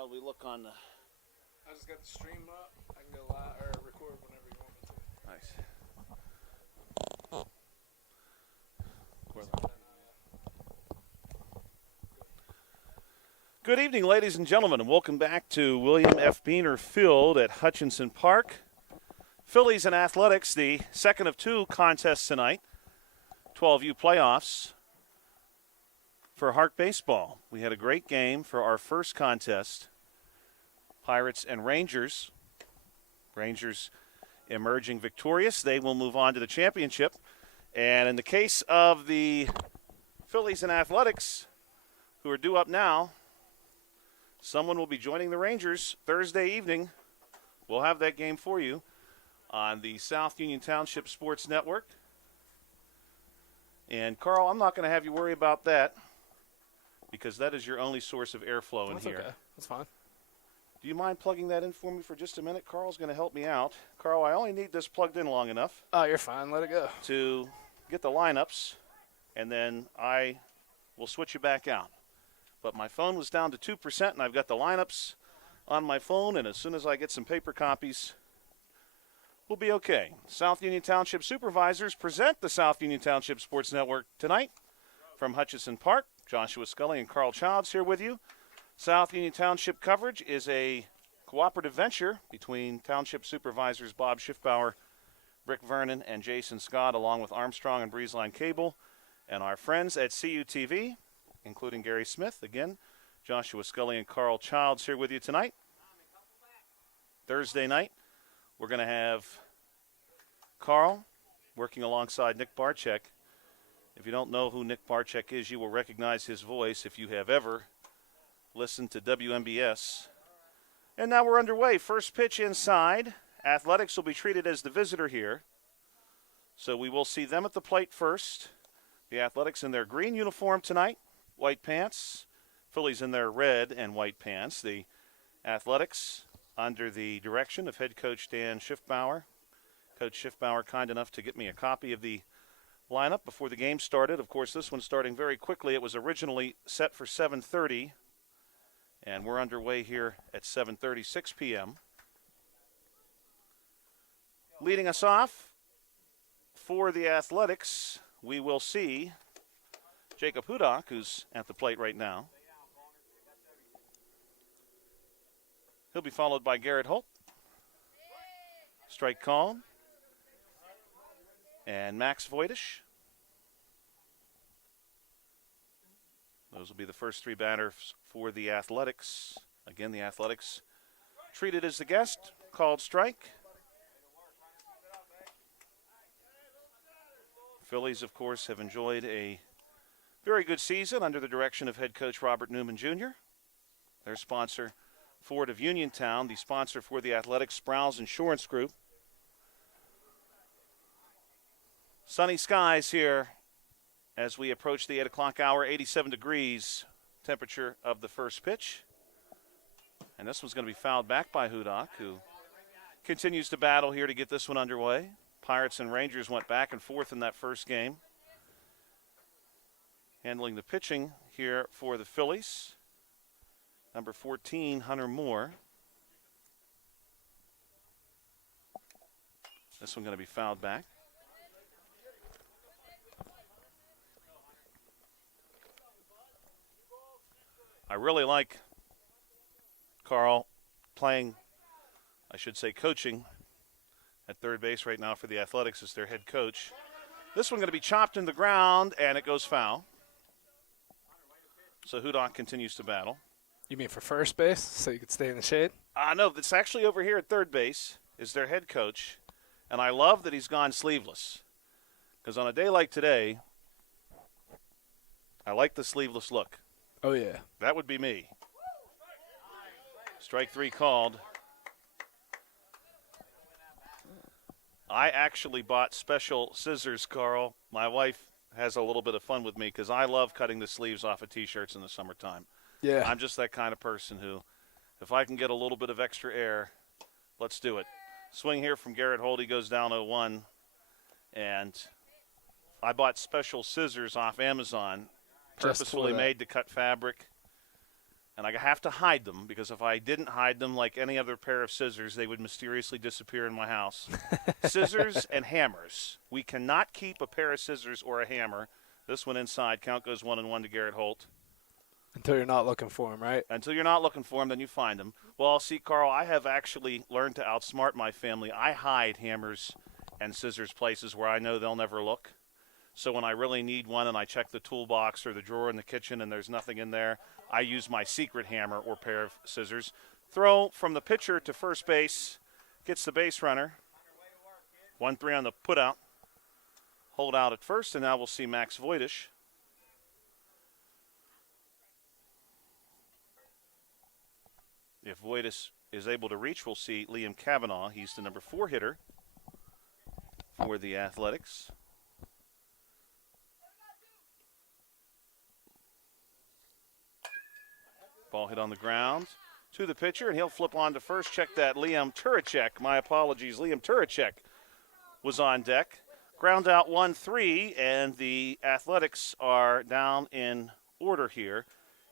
How do we look on the... I just got the stream up. I can go live or record whenever you want me to. Nice. Good evening, ladies and gentlemen, and welcome back to William F. Beaner Field at Hutchinson Park. Phillies and Athletics, the second of two contests tonight. 12U playoffs for HARC baseball. We had a great game for our first contest. Pirates and Rangers. Rangers emerging victorious. They will move on to the championship. And in the case of the Phillies and Athletics, who are due up now, someone will be joining the Rangers Thursday evening. We'll have that game for you on the South Union Township Sports Network. And, Carl, I'm not going to have you worry about that because that is your only source of airflow in here. Okay. That's fine. Do you mind plugging that in for me for just a minute? Carl's going to help me out. Carl, I only need this plugged in long enough. Oh, you're fine. Let it go. To get the lineups, and then I will switch you back out. But my phone was down to 2%, and I've got the lineups on my phone, and as soon as I get some paper copies, we'll be okay. South Union Township Supervisors present the South Union Township Sports Network tonight from Hutchinson Park. Joshua Scully and Carl Childs here with you. South Union Township coverage is a cooperative venture between Township Supervisors Bob Schiffbauer, Rick Vernon, and Jason Scott, along with Armstrong and Breezeline Cable, and our friends at CUTV, including Gary Smith. Again, Joshua Scully and Carl Childs here with you tonight. Thursday night, we're going to have Carl working alongside Nick Barczyk. If you don't know who Nick Barczyk is, you will recognize his voice if you have ever listened to WMBS. And now we're underway. First pitch inside. Athletics will be treated as the visitor here. So we will see them at the plate first. The Athletics in their green uniform tonight, white pants. Phillies in their red and white pants. The Athletics under the direction of head coach Dan Schiffbauer. Coach Schiffbauer kind enough to get me a copy of the lineup before the game started. Of course, this one's starting very quickly. It was originally set for 7:30, and we're underway here at 7:36 p.m. Leading us off for the Athletics, we will see Jacob Hudak, who's at the plate right now. He'll be followed by Garrett Holt. Strike called. And Max Voitish. Those will be the first three batters for the Athletics. Again, the Athletics treated as the guest, called strike. Phillies, of course, have enjoyed a very good season under the direction of head coach Robert Newman Jr. Their sponsor, Ford of Uniontown, the sponsor for the Athletics, Sproul's Insurance Group. Sunny skies here as we approach the 8 o'clock hour, 87 degrees temperature of the first pitch. And this one's going to be fouled back by Hudak, who continues to battle here to get this one underway. Pirates and Rangers went back and forth in that first game. Handling the pitching here for the Phillies, number 14, Hunter Moore. This one going to be fouled back. I really like Carl playing, I should say coaching, at third base right now for the Athletics as their head coach. This one going to be chopped in the ground, and it goes foul. So Hudak continues to battle. You mean for first base so you could stay in the shade? No, it's actually over here at third base is their head coach, and I love that he's gone sleeveless. Because on a day like today, I like the sleeveless look. Oh, yeah. That would be me. Strike three called. I actually bought special scissors, Carl. My wife has a little bit of fun with me because I love cutting the sleeves off of T-shirts in the summertime. Yeah. I'm just that kind of person who, if I can get a little bit of extra air, let's do it. Swing here from Garrett Holt. He goes down 0-1. And I bought special scissors off Amazon, purposefully made to cut fabric. And I have to hide them because if I didn't hide them like any other pair of scissors, they would mysteriously disappear in my house. Scissors and hammers. We cannot keep a pair of scissors or a hammer. This one inside. Count goes 1-1 to Garrett Holt. Until you're not looking for them, right? Until you're not looking for them, then you find them. Well, see, Carl, I have actually learned to outsmart my family. I hide hammers and scissors places where I know they'll never look. So when I really need one and I check the toolbox or the drawer in the kitchen and there's nothing in there, I use my secret hammer or pair of scissors. Throw from the pitcher to first base. Gets the base runner. 1-3 on the put out. Hold out at first, and now we'll see Max Voitish. If Voitish is able to reach, we'll see Liam Kavanaugh. He's the number 4 hitter for the Athletics. Ball hit on the ground to the pitcher, and he'll flip on to first. Check that, Liam Turicek. My apologies, Liam Turicek was on deck. Ground out 1-3, and the Athletics are down in order here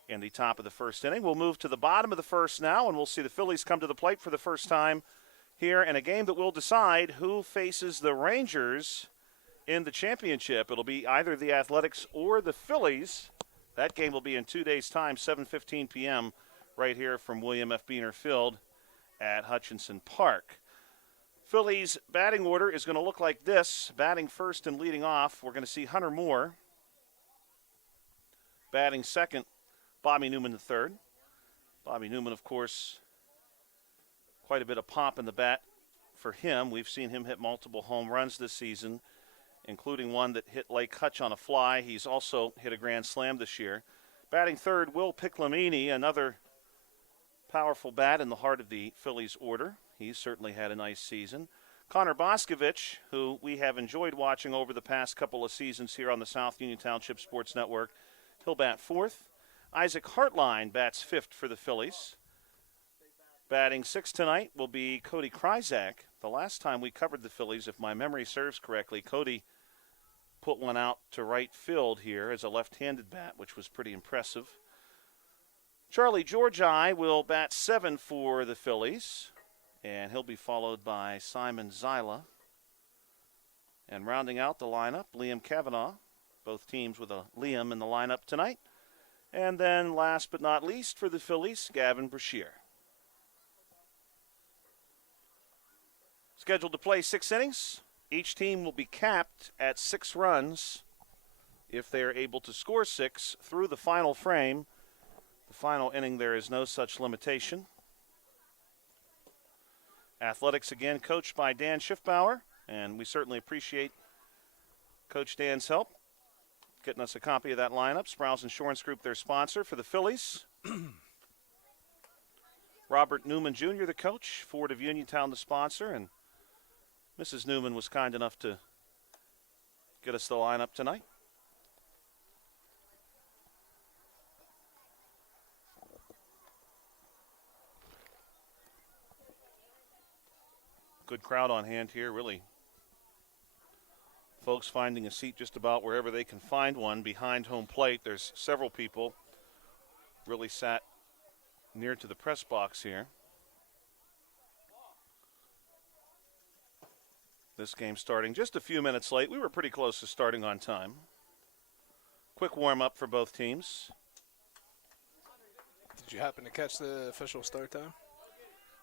in the top of the first inning. We'll move to the bottom of the first now, and we'll see the Phillies come to the plate for the first time here in a game that will decide who faces the Rangers in the championship. It'll be either the Athletics or the Phillies. That game will be in 2 days' time, 7:15 p.m., right here from William F. Beaner Field at Hutchinson Park. Phillies' batting order is going to look like this. Batting first and leading off, we're going to see Hunter Moore. Batting second, Bobby Newman III. Bobby Newman, of course, quite a bit of pop in the bat for him. We've seen him hit multiple home runs this season, including one that hit Lake Hutch on a fly. He's also hit a grand slam this year. Batting third, Will Piclamini, another powerful bat in the heart of the Phillies order. He's certainly had a nice season. Connor Boscovich, who we have enjoyed watching over the past couple of seasons here on the South Union Township Sports Network, he'll bat fourth. Isaac Hartline bats fifth for the Phillies. Batting sixth tonight will be Cody Kryzak. The last time we covered the Phillies, if my memory serves correctly, Cody put one out to right field here as a left-handed bat, which was pretty impressive. Charlie Georgi will bat seven for the Phillies, and he'll be followed by Simon Zyla. And rounding out the lineup, Liam Kavanaugh, both teams with a Liam in the lineup tonight. And then last but not least for the Phillies, Gavin Brashear. Scheduled to play 6 innings. Each team will be capped at 6 runs if they are able to score 6 through the final frame. The final inning, there is no such limitation. Athletics again coached by Dan Schiffbauer, and we certainly appreciate Coach Dan's help getting us a copy of that lineup. Sprouse Insurance Group, their sponsor for the Phillies. Robert Newman Jr., the coach. Ford of Uniontown, the sponsor. And Mrs. Newman was kind enough to get us the lineup tonight. Good crowd on hand here, really. Folks finding a seat just about wherever they can find one behind home plate. There's several people really sat near to the press box here. This game starting just a few minutes late. We were pretty close to starting on time. Quick warm-up for both teams. Did you happen to catch the official start time?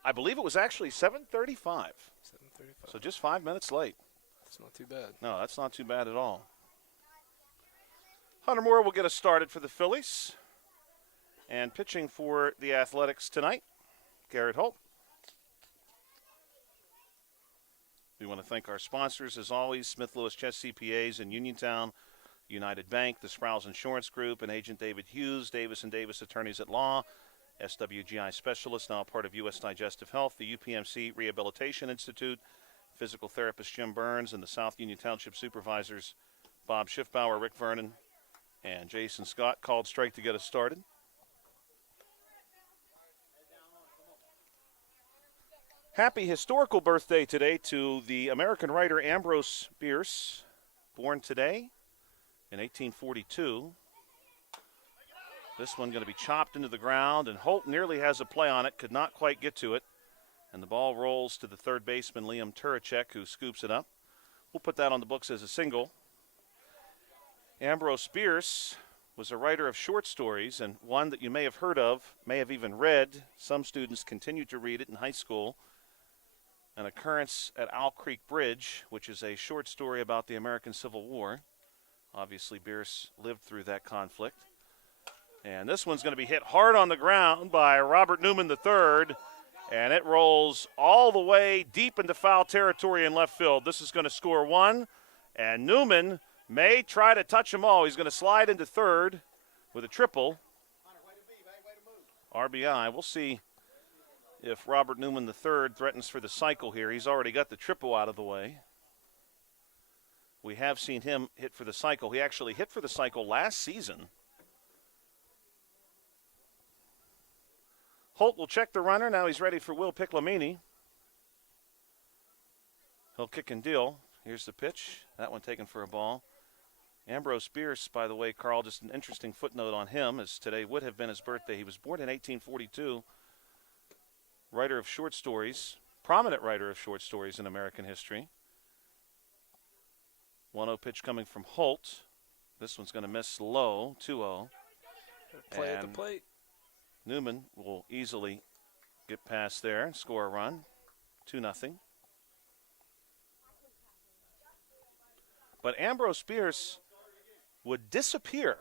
I believe it was actually 7:35. 7:35. So just 5 minutes late. That's not too bad. No, that's not too bad at all. Hunter Moore will get us started for the Phillies. And pitching for the Athletics tonight, Garrett Holt. We want to thank our sponsors, as always, Smith Lewis Chess CPAs in Uniontown, United Bank, the Sprouse Insurance Group, and Agent David Hughes, Davis & Davis Attorneys at Law, SWGI Specialist, now part of U.S. Digestive Health, the UPMC Rehabilitation Institute, physical therapist Jim Burns, and the South Union Township Supervisors Bob Schiffbauer, Rick Vernon, and Jason Scott called strike to get us started. Happy historical birthday today to the American writer Ambrose Bierce, born today in 1842. This one going to be chopped into the ground, and Holt nearly has a play on it, could not quite get to it. And the ball rolls to the third baseman, Liam Turacek, who scoops it up. We'll put that on the books as a single. Ambrose Bierce was a writer of short stories, and one that you may have heard of, may have even read. Some students continued to read it in high school. An Occurrence at Owl Creek Bridge, which is a short story about the American Civil War. Obviously, Bierce lived through that conflict. And this one's going to be hit hard on the ground by Robert Newman III, and it rolls all the way deep into foul territory in left field. This is going to score one, and Newman may try to touch them all. He's going to slide into third with a triple. RBI. We'll see if Robert Newman III threatens for the cycle here. He's already got the triple out of the way. We have seen him hit for the cycle. He actually hit for the cycle last season. Holt will check the runner. Now he's ready for Will Piclamini. He'll kick and deal. Here's the pitch. That one taken for a ball. Ambrose Bierce, by the way, Carl, just an interesting footnote on him, as today would have been his birthday. He was born in 1842. Writer of short stories, prominent writer of short stories in American history. 1-0 pitch coming from Holt. This one's going to miss low, 2-0. Play at the plate. Newman will easily get past there and score a run, 2-0. But Ambrose Bierce would disappear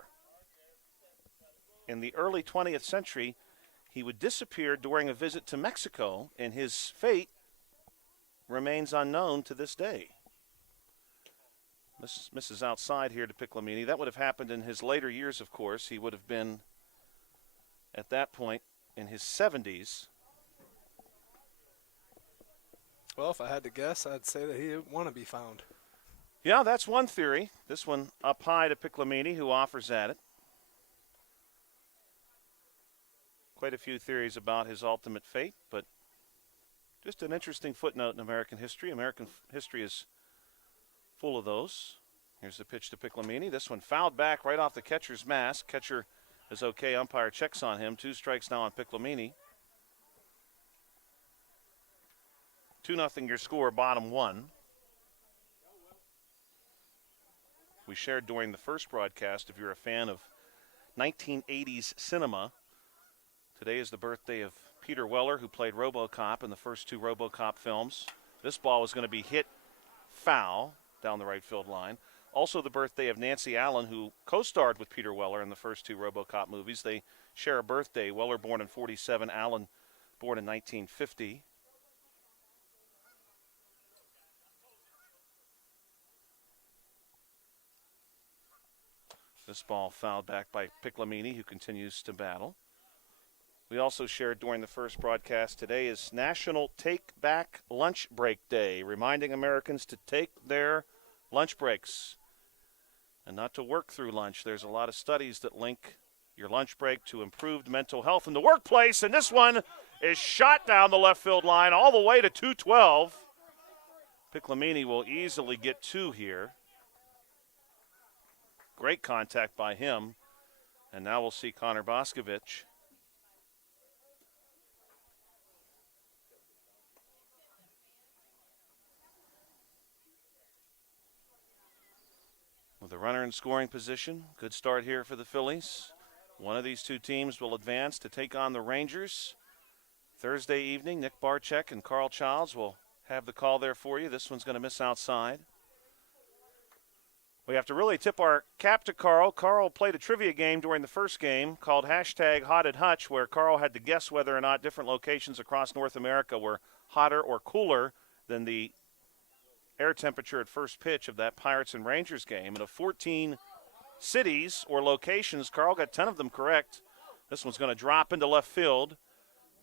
in the early 20th century. He would disappear during a visit to Mexico, and his fate remains unknown to this day. Misses outside here to Piclamini. That would have happened in his later years, of course. He would have been, at that point, in his 70s. Well, if I had to guess, I'd say that he didn't want to be found. Yeah, that's one theory. This one up high to Piclamini, who offers at it. Quite a few theories about his ultimate fate, but just an interesting footnote in American history. American history is full of those. Here's the pitch to Piclamini. This one fouled back right off the catcher's mask. Catcher is okay. Umpire checks on him. 2 strikes now on Piclamini. 2-0 your score, bottom 1. We shared during the first broadcast, if you're a fan of 1980s cinema, today is the birthday of Peter Weller, who played RoboCop in the first 2 RoboCop films. This ball was going to be hit foul down the right field line. Also the birthday of Nancy Allen, who co-starred with Peter Weller in the first 2 RoboCop movies. They share a birthday. Weller born in 47, Allen born in 1950. This ball fouled back by Piclamini, who continues to battle. We also shared during the first broadcast, today is National Take Back Lunch Break Day, reminding Americans to take their lunch breaks and not to work through lunch. There's a lot of studies that link your lunch break to improved mental health in the workplace, and this one is shot down the left field line all the way to 212. Piclamini will easily get 2 here. Great contact by him. And now we'll see Connor Boscovich. With a runner in scoring position. Good start here for the Phillies. One of these 2 teams will advance to take on the Rangers. Thursday evening, Nick Barczyk and Carl Childs will have the call there for you. This one's going to miss outside. We have to really tip our cap to Carl. Carl played a trivia game during the first game called #HotAtHutch, where Carl had to guess whether or not different locations across North America were hotter or cooler than the air temperature at first pitch of that Pirates and Rangers game. And of 14 cities or locations, Carl got 10 of them correct. This one's going to drop into left field.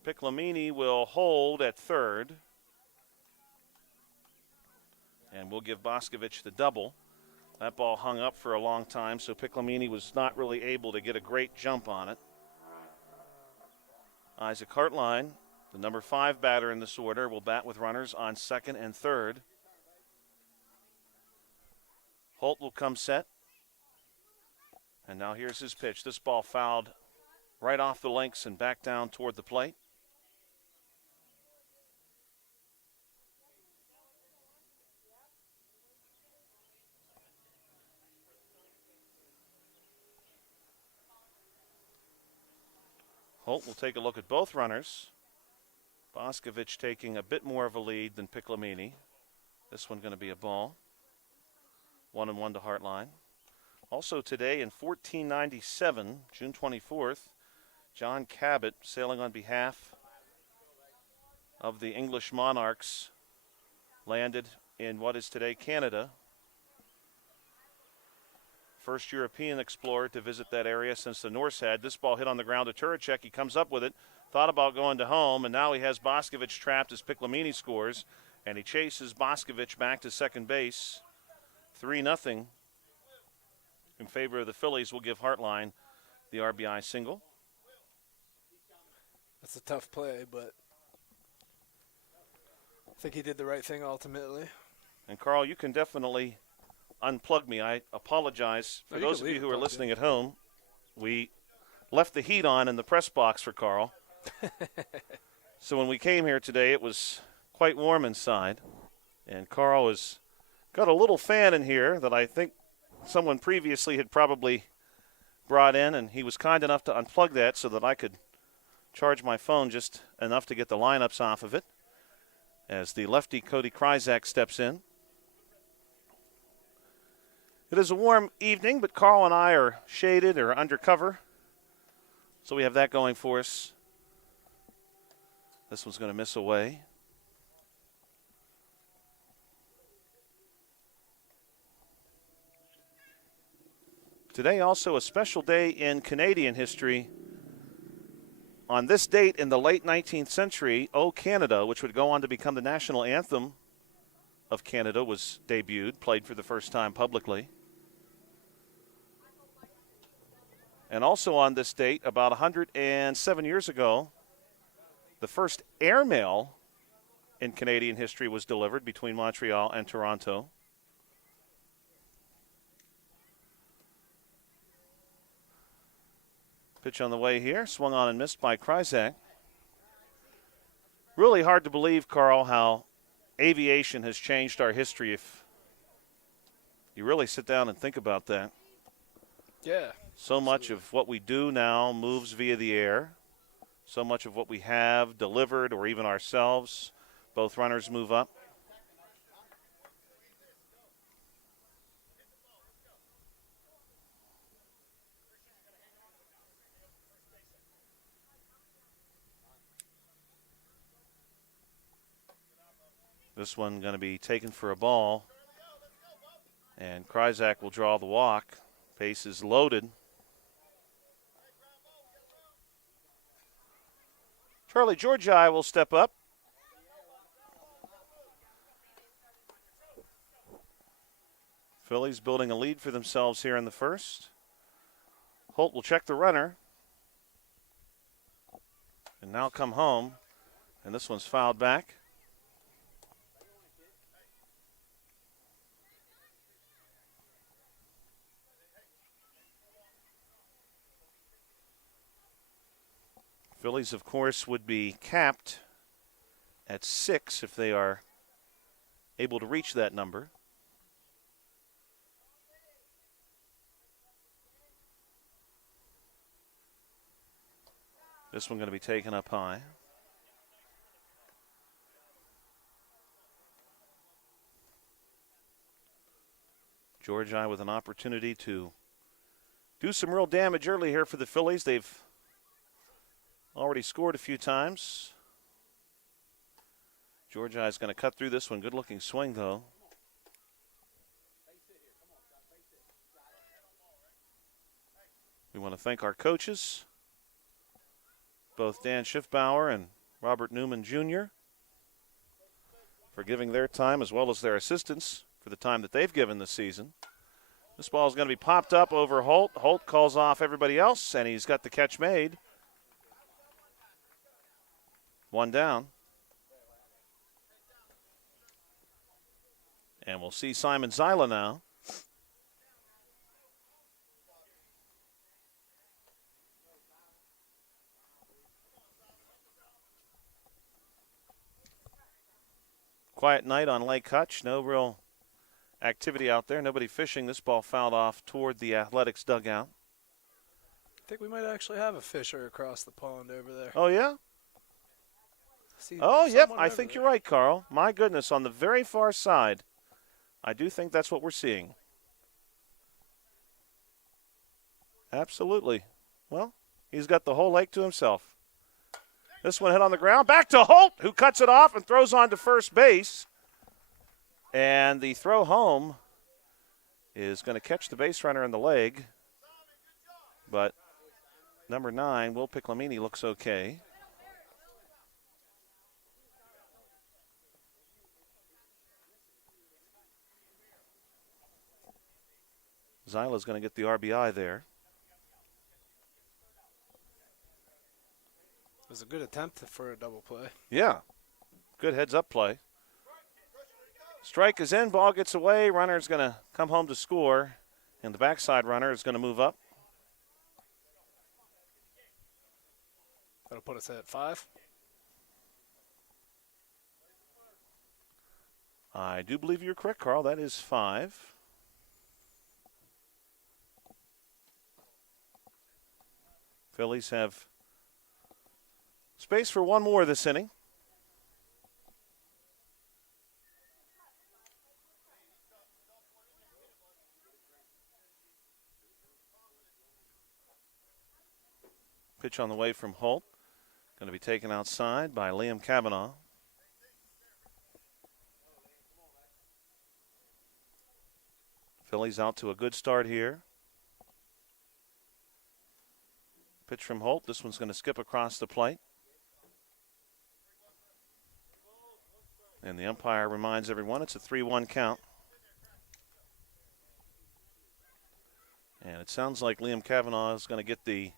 Piclamini will hold at third. And we'll give Boscovich the double. That ball hung up for a long time, so Piclamini was not really able to get a great jump on it. Isaac Hartline, the number 5 batter in this order, will bat with runners on second and third. Holt will come set. And now here's his pitch. This ball fouled right off the links and back down toward the plate. Holt will take a look at both runners. Boscovich taking a bit more of a lead than Piclamini. This one going to be a ball. 1-1 to Hartline. Also today in 1497, June 24th, John Cabot, sailing on behalf of the English monarchs, landed in what is today Canada. First European explorer to visit that area since the Norse had. This ball hit on the ground to Turacek. He comes up with it, thought about going to home, and now he has Boscovich trapped as Piclamini scores, and he chases Boscovich back to second base. 3-0 in favor of the Phillies will give Hartline the RBI single. That's a tough play, but I think he did the right thing ultimately. And Carl, you can definitely unplug me. I apologize for No, you those can of you leave who it are plugged listening in. at home. We left the heat on in the press box for Carl. So when we came here today, it was quite warm inside. And Carl has got a little fan in here that I think someone previously had probably brought in, and he was kind enough to unplug that so that I could charge my phone just enough to get the lineups off of it as the lefty Cody Kryzak steps in. It is a warm evening, but Carl and I are shaded or undercover, so we have that going for us. This one's going to miss away. Today also a special day in Canadian history. On this date in the late 19th century, O Canada, which would go on to become the national anthem of Canada, was debuted, played for the first time publicly. And also on this date, about 107 years ago, the first airmail in Canadian history was delivered between Montreal and Toronto. Pitch on the way here, swung on and missed by Kryzak. Really hard to believe, Carl, how aviation has changed our history if you really sit down and think about that. Yeah. So much of what we do now moves via the air. So much of what we have delivered, or even ourselves, both runners move up. This one going to be taken for a ball. And Kryzak will draw the walk. Base is loaded. Charlie Georgi will step up. Phillies building a lead for themselves here in the first. Holt will check the runner. And now come home. And this one's fouled back. Phillies, of course, would be capped at 6 if they are able to reach that number. This one going to be taken up high. Georgi with an opportunity to do some real damage early here for the Phillies. They've already scored a few times. Georgi is going to cut through this one. Good-looking swing, though. We want to thank our coaches, both Dan Schiffbauer and Robert Newman Jr., for giving their time as well as their assistants for the time that they've given this season. This ball is going to be popped up over Holt. Holt calls off everybody else, and he's got the catch made. One down. And we'll see Simon Zyla now. Quiet night on Lake Hutch. No real activity out there. Nobody fishing. This ball fouled off toward the Athletics dugout. I think we might actually have a fisher across the pond over there. Oh, yeah? See Oh, yep. someone I over think there. you're right, Carl. My goodness, on the very far side, I do think that's what we're seeing. Absolutely. Well, he's got the whole lake to himself. This one hit on the ground. Back to Holt, who cuts it off and throws on to first base. And the throw home is going to catch the base runner in the leg. But number 9, Will Piclamini, looks okay. Zyla's going to get the RBI there. It was a good attempt for a double play. Yeah, good heads-up play. Strike is in, ball gets away. Runner's going to come home to score, and the backside runner is going to move up. That'll put us at 5. I do believe you're correct, Carl. That is 5. Phillies have space for one more this inning. Pitch on the way from Holt. Going to be taken outside by Liam Cavanaugh. Phillies out to a good start here. Pitch from Holt. This one's going to skip across the plate. And the umpire reminds everyone it's a 3-1 count. And it sounds like Liam Cavanaugh is going to get the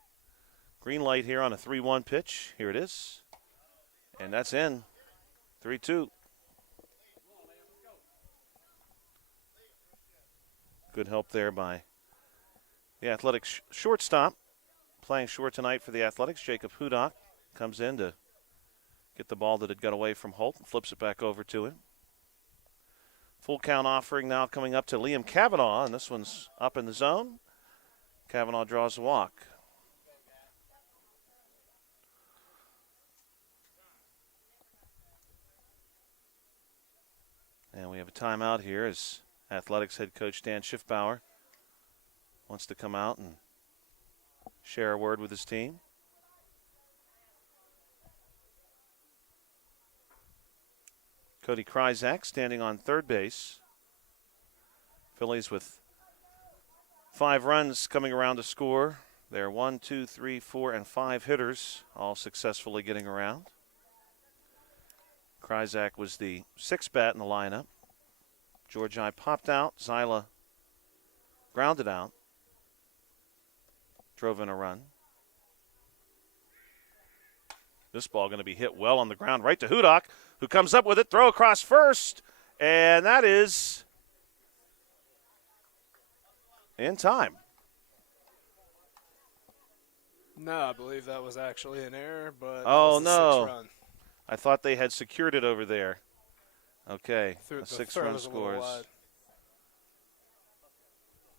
green light here on a 3-1 pitch. Here it is. And that's in. 3-2. Good help there by the Athletics shortstop. Playing short tonight for the Athletics, Jacob Hudak comes in to get the ball that had got away from Holt and flips it back over to him. Full count offering now coming up to Liam Cavanaugh, and this one's up in the zone. Cavanaugh draws a walk. And we have a timeout here as Athletics head coach Dan Schiffbauer wants to come out and share a word with his team. Cody Kryzak standing on third base. Phillies with 5 runs coming around to score. They're 1, 2, 3, 4, and 5 hitters, all successfully getting around. Kryzak was the 6th bat in the lineup. Georgi popped out. Zyla grounded out. Drove in a run. This ball going to be hit well on the ground right to Hudak, who comes up with it, throw across first, and that is in time. No, I believe that was actually an error, but Oh, that was a no. 6 run. I thought they had secured it over there. Okay, The a 6 throw run was a little scores. wide.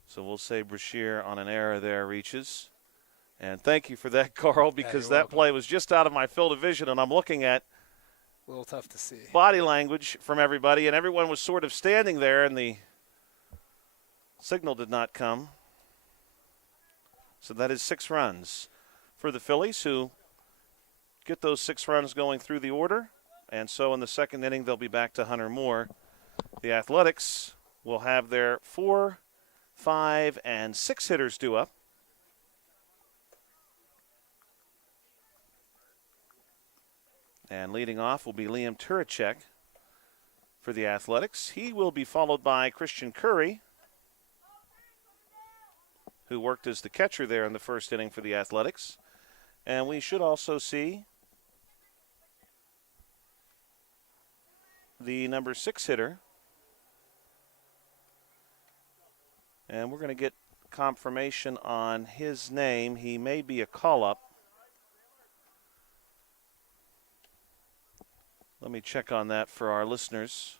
So we'll say Brashear on an error there reaches. And thank you for that, Carl, because you're that welcome. play was just out of my field of vision, and I'm looking at A little tough to see. body language from everybody, and everyone was sort of standing there, and the signal did not come. So that is 6 runs for the Phillies, who get those 6 runs going through the order. And so in the second inning, they'll be back to Hunter Moore. The Athletics will have their 4, 5, and 6 hitters due up. And leading off will be Liam Turicek for the Athletics. He will be followed by Christian Curry, who worked as the catcher there in the first inning for the Athletics. And we should also see the number 6 hitter. And we're going to get confirmation on his name. He may be a call-up. Let me check on that for our listeners.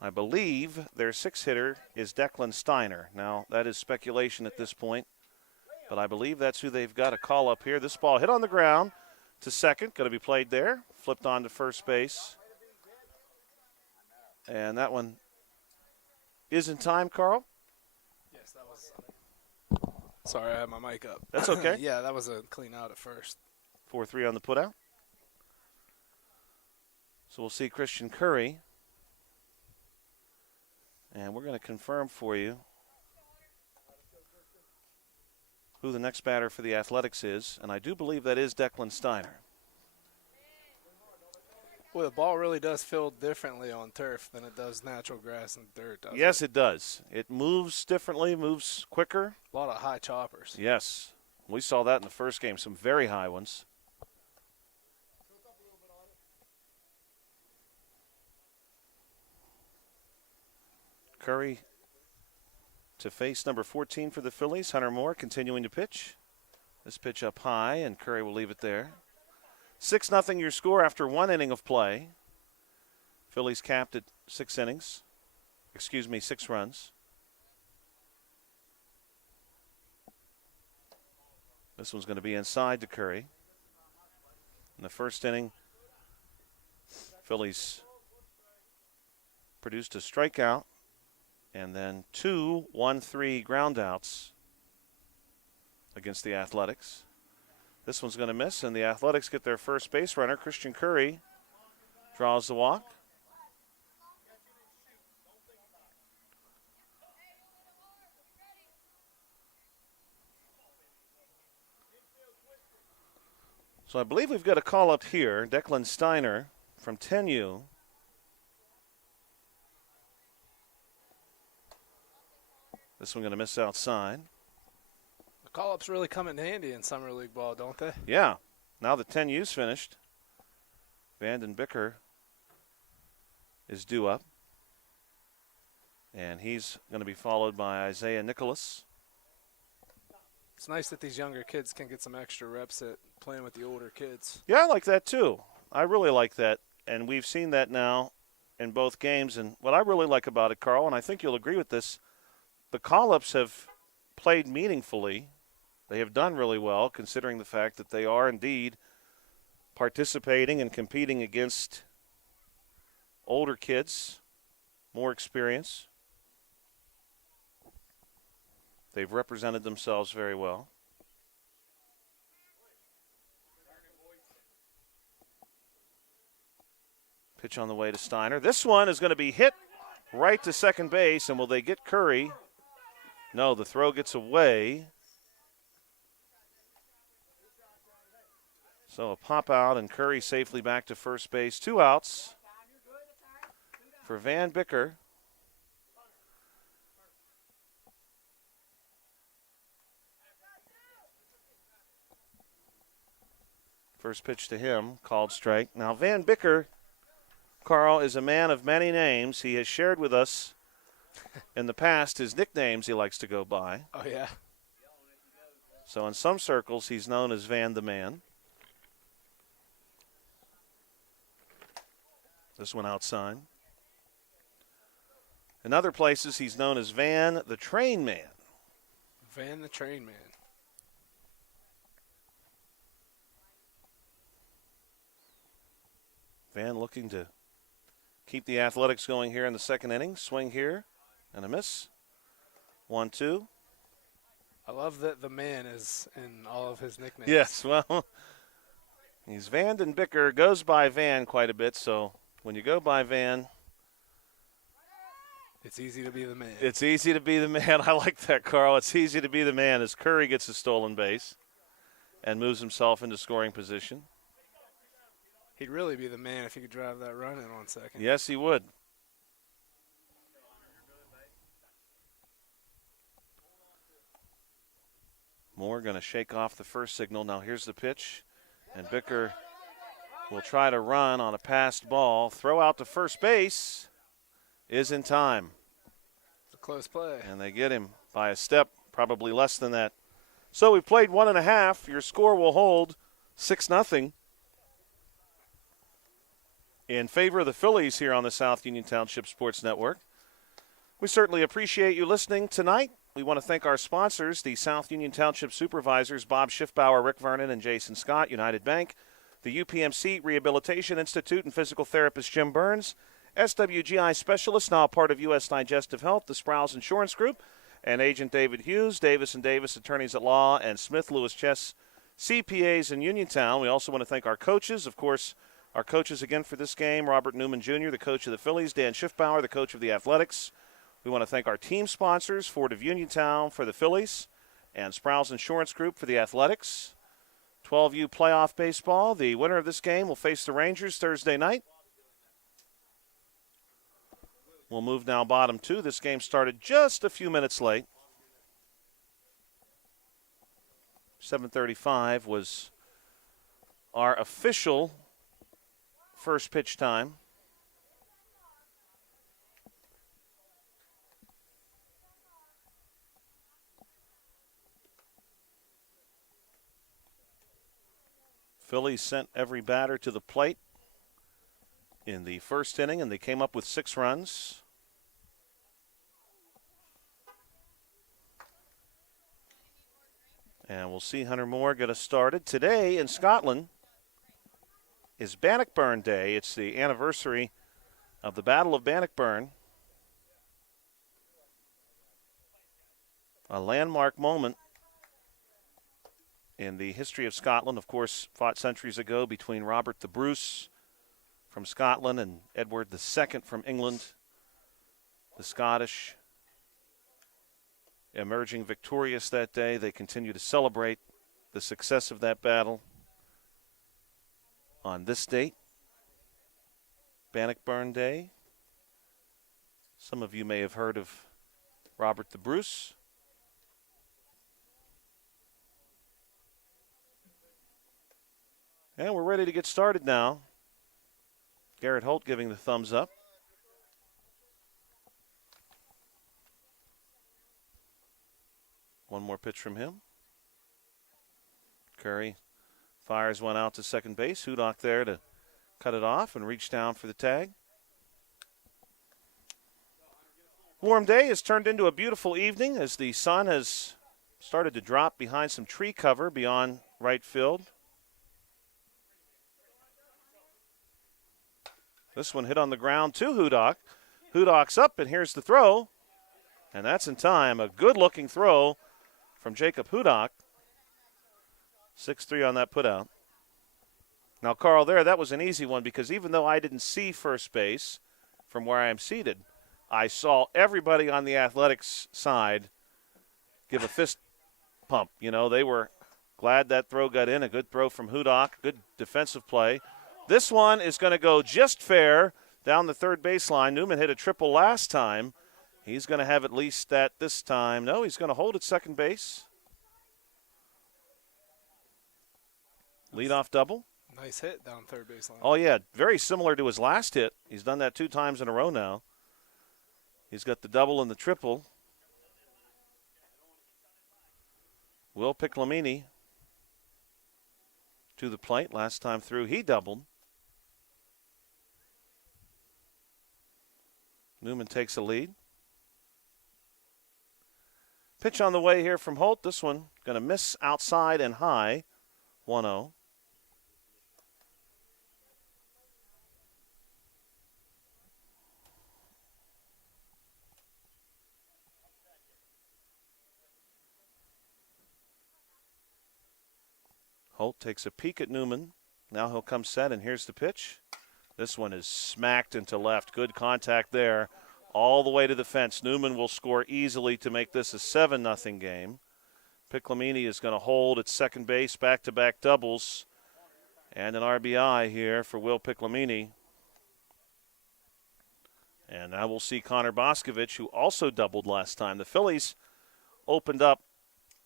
I believe their 6-hitter is Declan Steiner. Now, that is speculation at this point, but I believe that's who they've got a call up here. This ball hit on the ground to second, going to be played there, flipped on to first base. And that one is in time, Carl? Yes, that was. Sorry, I had my mic up. That's okay. Yeah, that was a clean out at first. 4-3 on the putout. So we'll see Christian Curry. And we're going to confirm for you who the next batter for the Athletics is. And I do believe that is Declan Steiner. Well, the ball really does feel differently on turf than it does natural grass and dirt, doesn't Yes, it does. It moves differently, moves quicker. A lot of high choppers. Yes. We saw that in the first game, some very high ones. Curry to face number 14 for the Phillies. Hunter Moore continuing to pitch. This pitch up high, and Curry will leave it there. 6-0 your score after 1 inning of play. Phillies capped at 6 innings. 6 runs. This one's going to be inside to Curry. In the first inning, Phillies produced a strikeout and then 2 1-3 groundouts against the Athletics. This one's going to miss, and the Athletics get their first base runner. Christian Curry draws the walk. So I believe we've got a call up here. Declan Steiner from 10U. This one going to miss outside. The call-ups really come in handy in Summer League ball, don't they? Yeah. Now the 10U's finished. Vanden Bicker is due up. And he's going to be followed by Isaiah Nicholas. It's nice that these younger kids can get some extra reps at playing with the older kids. Yeah, I like that too. I really like that. And we've seen that now in both games. And what I really like about it, Carl, and I think you'll agree with this, the call-ups have played meaningfully. They have done really well, considering the fact that they are indeed participating and competing against older kids, more experience. They've represented themselves very well. Pitch on the way to Steiner. This one is going to be hit right to second base, and will they get Curry? No, the throw gets away. So a pop out, and Curry safely back to first base. 2 outs for Van Bicker. First pitch to him, called strike. Now Van Bicker, Carl, is a man of many names. He has shared with us in the past his nicknames he likes to go by. Oh, yeah. So in some circles, he's known as Van the Man. This one outside. In other places, he's known as Van the Train Man. Van the Train Man. Van looking to keep the Athletics going here in the second inning. Swing here and a miss. 1-2. I love that the man is in all of his nicknames. Yes, well, he's Vanden Bicker, goes by Van quite a bit, so when you go by Van, it's easy to be the man. It's easy to be the man. I like that, Carl. It's easy to be the man as Curry gets a stolen base and moves himself into scoring position. He'd really be the man if he could drive that run in on second. Yes, he would. Moore going to shake off the first signal. Now here's the pitch, and Bicker will try to run on a passed ball. Throw out to first base is in time. It's a close play. And they get him by a step, probably less than that So we've played 1.5. Your score will hold 6-0 in favor of the Phillies here on the South Union Township Sports Network. We certainly appreciate you listening tonight. We want to thank our sponsors, the South Union Township Supervisors, Bob Schiffbauer, Rick Vernon, and Jason Scott, United Bank, the UPMC Rehabilitation Institute, and physical therapist Jim Burns, SWGI Specialist, now part of U.S. Digestive Health, the Sprouse Insurance Group, and Agent David Hughes, Davis & Davis Attorneys at Law, and Smith Lewis Chess CPAs in Uniontown. We also want to thank our coaches, of course, our coaches again for this game, Robert Newman Jr., the coach of the Phillies, Dan Schiffbauer, the coach of the Athletics. We want to thank our team sponsors, Ford of Uniontown for the Phillies and Sprouse Insurance Group for the Athletics. 12U playoff baseball. The winner of this game will face the Rangers Thursday night. We'll move now bottom two. This game started just a few minutes late. 7:35 was our official first pitch time. Phillies sent every batter to the plate in the first inning, and they came up with 6 runs. And we'll see Hunter Moore get us started. Today in Scotland is Bannockburn Day. It's the anniversary of the Battle of Bannockburn. A landmark moment in the history of Scotland, of course, fought centuries ago between Robert the Bruce from Scotland and Edward II from England. The Scottish emerging victorious that day. They continue to celebrate the success of that battle on this date, Bannockburn Day. Some of you may have heard of Robert the Bruce. And we're ready to get started now. Garrett Holt giving the thumbs up. One more pitch from him. Curry fires one out to second base. Hudock there to cut it off and reach down for the tag. Warm day has turned into a beautiful evening as the sun has started to drop behind some tree cover beyond right field. This one hit on the ground to Hudock. Hudock's up, and here's the throw. And that's in time. A good-looking throw from Jacob Hudock. 6-3 on that putout. Now, Carl, that was an easy one because even though I didn't see first base from where I am seated, I saw everybody on the Athletics side give a fist pump. You know, they were glad that throw got in. A good throw from Hudock. Good defensive play. This one is going to go just fair down the third baseline. Newman hit a triple last time. He's going to have at least that this time. No, he's going to hold at second base. Leadoff double. Nice hit down third baseline. Oh, yeah, very similar to his last hit. He's done that 2 times in a row now. He's got the double and the triple. Will Piclamini to the plate. Last time through, he doubled. Newman takes a lead. Pitch on the way here from Holt. This one going to miss outside and high. 1-0. Holt takes a peek at Newman. Now he'll come set, and here's the pitch. This one is smacked into left. Good contact there. All the way to the fence. Newman will score easily to make this a 7-0 game. Piclamini is going to hold at second base, back-to-back doubles. And an RBI here for Will Piclamini. And now we'll see Connor Boscovich, who also doubled last time. The Phillies opened up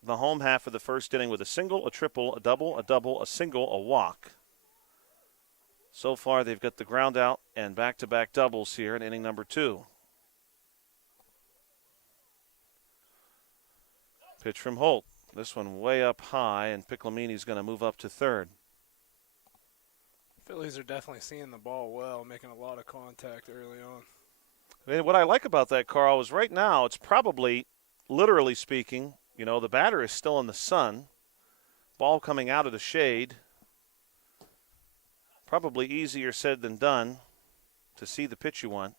the home half of the first inning with a single, a triple, a double, a single, a walk. So far, they've got the ground out and back-to-back doubles here in inning number 2. Pitch from Holt. This one way up high, and Piccolomini's going to move up to third. Phillies are definitely seeing the ball well, making a lot of contact early on. And what I like about that, Carl, is right now it's probably, literally speaking, the batter is still in the sun. Ball coming out of the shade. Probably easier said than done to see the pitch you want.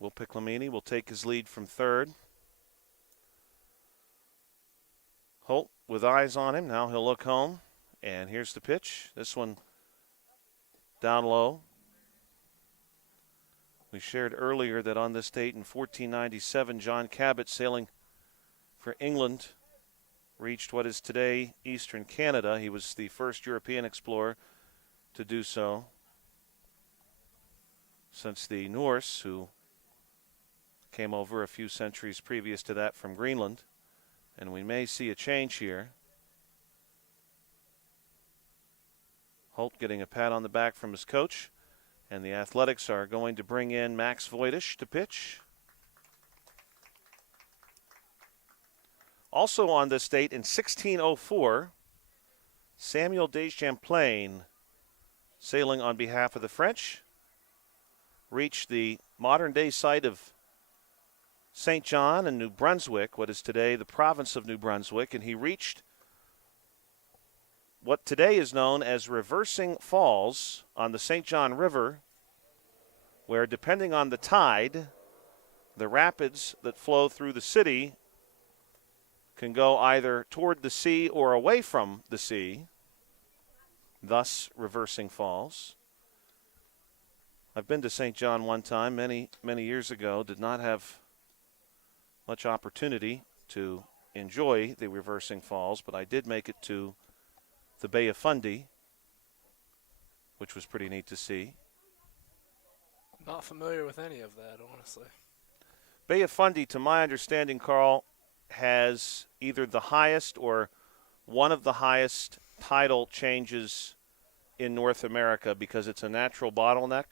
Will Piccolomini will take his lead from third. Holt with eyes on him. Now he'll look home. And here's the pitch. This one down low. We shared earlier that on this date in 1497, John Cabot, sailing for England, reached what is today eastern Canada. He was the first European explorer to do so since the Norse, who came over a few centuries previous to that from Greenland. And we may see a change here. Holt getting a pat on the back from his coach. And the Athletics are going to bring in Max Voitish to pitch. Also on this date in 1604, Samuel de Champlain, sailing on behalf of the French, reached the modern-day site of St. John in New Brunswick, what is today the province of New Brunswick, and he reached what today is known as Reversing Falls on the St. John River, where depending on the tide, the rapids that flow through the city can go either toward the sea or away from the sea, thus Reversing Falls. I've been to St. John one time, many, many years ago, did not have much opportunity to enjoy the Reversing Falls, but I did make it to the Bay of Fundy, which was pretty neat to see. Not familiar with any of that, honestly. Bay of Fundy, to my understanding, Carl, has either the highest or one of the highest tidal changes in North America because it's a natural bottleneck.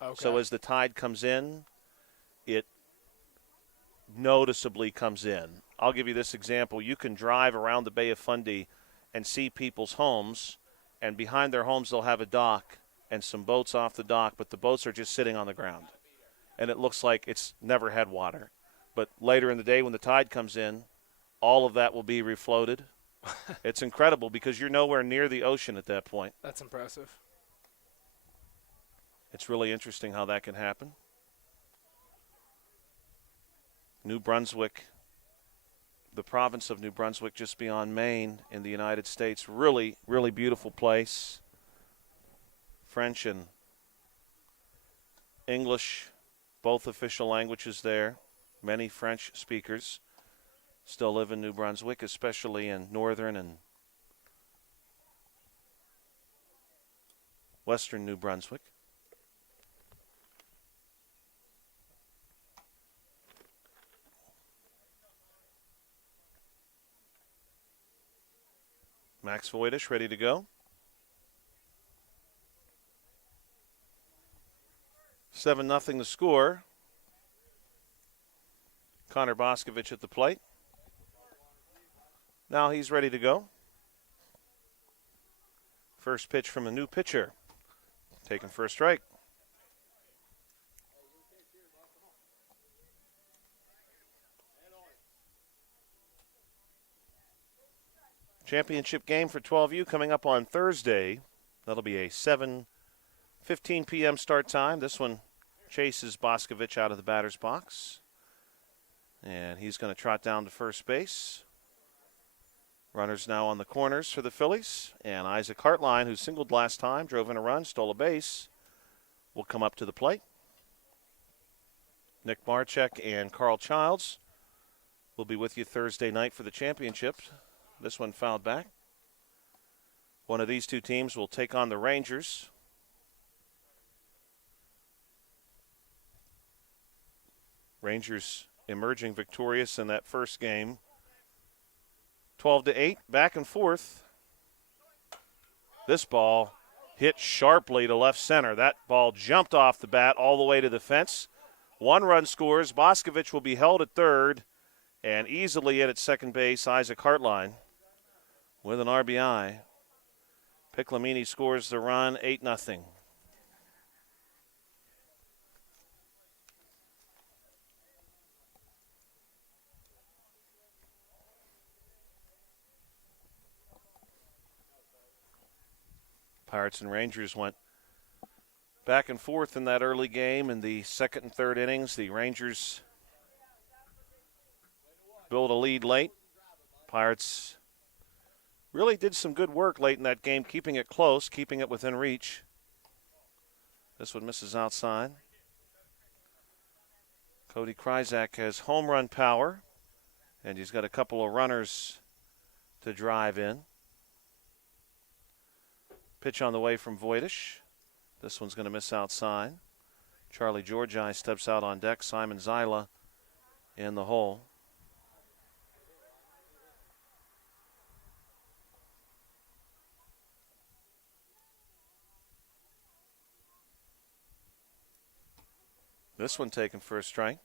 Okay. So as the tide comes in, it noticeably comes in. I'll give you this example. You can drive around the Bay of Fundy and see people's homes, and behind their homes they'll have a dock and some boats off the dock, but the boats are just sitting on the ground. And it looks like it's never had water. But later in the day when the tide comes in, all of that will be refloated. It's incredible because you're nowhere near the ocean at that point. That's impressive. It's really interesting how that can happen. New Brunswick, the province of New Brunswick just beyond Maine in the United States. Really, really beautiful place. French and English, both official languages there. Many French speakers still live in New Brunswick, especially in northern and western New Brunswick. Max Voitish ready to go. 7-0 the score. Connor Boscovich at the plate. Now he's ready to go. First pitch from a new pitcher. Taken for a strike. Championship game for 12U coming up on Thursday. That'll be a 7:15 p.m. start time. This one chases Boscovich out of the batter's box. And he's going to trot down to first base. Runners now on the corners for the Phillies. And Isaac Hartline, who singled last time, drove in a run, stole a base, will come up to the plate. Nick Barczyk and Carl Childs will be with you Thursday night for the championship. This one fouled back. One of these two teams will take on the Rangers. Rangers emerging victorious in that first game. 12-8, back and forth. This ball hit sharply to left center. That ball jumped off the bat all the way to the fence. 1 run scores. Boscovich will be held at third, and easily in at second base, Isaac Hartline with an RBI. Piclamini scores the run, 8-0. Pirates and Rangers went back and forth in that early game in the second and third innings. The Rangers built a lead late. Pirates really did some good work late in that game, keeping it close, keeping it within reach. This one misses outside. Cody Kryzak has home run power, and he's got a couple of runners to drive in. Pitch on the way from Voitish. This one's going to miss outside. Charlie Georgi steps out on deck. Simon Zyla in the hole. This one taken for a strike.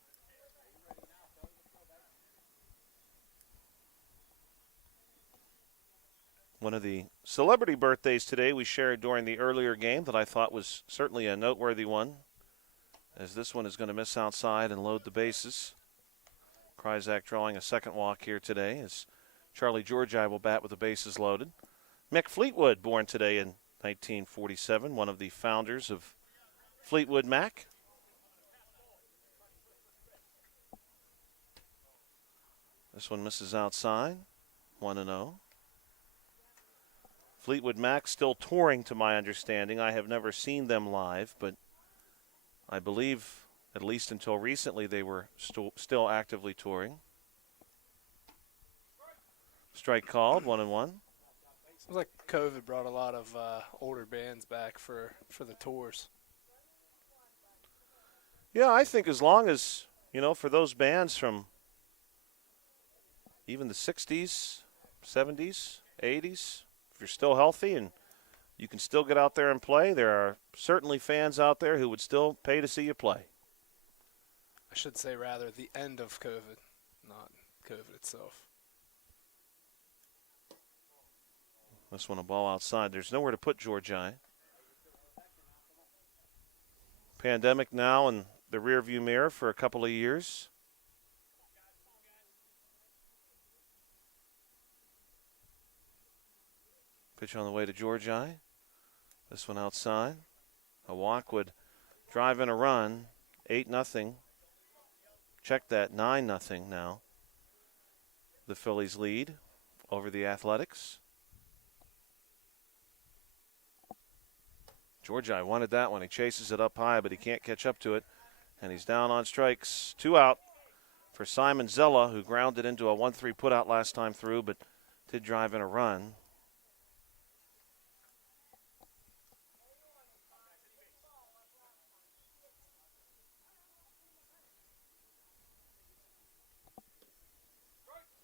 One of the celebrity birthdays today we shared during the earlier game that I thought was certainly a noteworthy one, as this one is going to miss outside and load the bases. Kryzak drawing a second walk here today as Charlie Georgi will bat with the bases loaded. Mick Fleetwood, born today in 1947, one of the founders of Fleetwood Mac. This one misses outside, 1-0. Fleetwood Mac still touring, to my understanding. I have never seen them live, but I believe, at least until recently, they were still actively touring. Strike called, 1-1. Seems like COVID brought a lot of older bands back for the tours. Yeah, I think as long as, for those bands from even the 60s, 70s, 80s, if you're still healthy and you can still get out there and play, there are certainly fans out there who would still pay to see you play. I should say, rather, the end of COVID, not COVID itself. This one a ball outside. There's nowhere to put Georgi. Pandemic now in the rearview mirror for a couple of years. Pitch on the way to Georgi. This one outside. A walk would drive in a run. 8-0. Check that, 9-0 now. The Phillies lead over the Athletics. Georgi wanted that one. He chases it up high, but he can't catch up to it. And he's down on strikes. 2 out for Simon Zella, who grounded into a 1-3 putout last time through, but did drive in a run.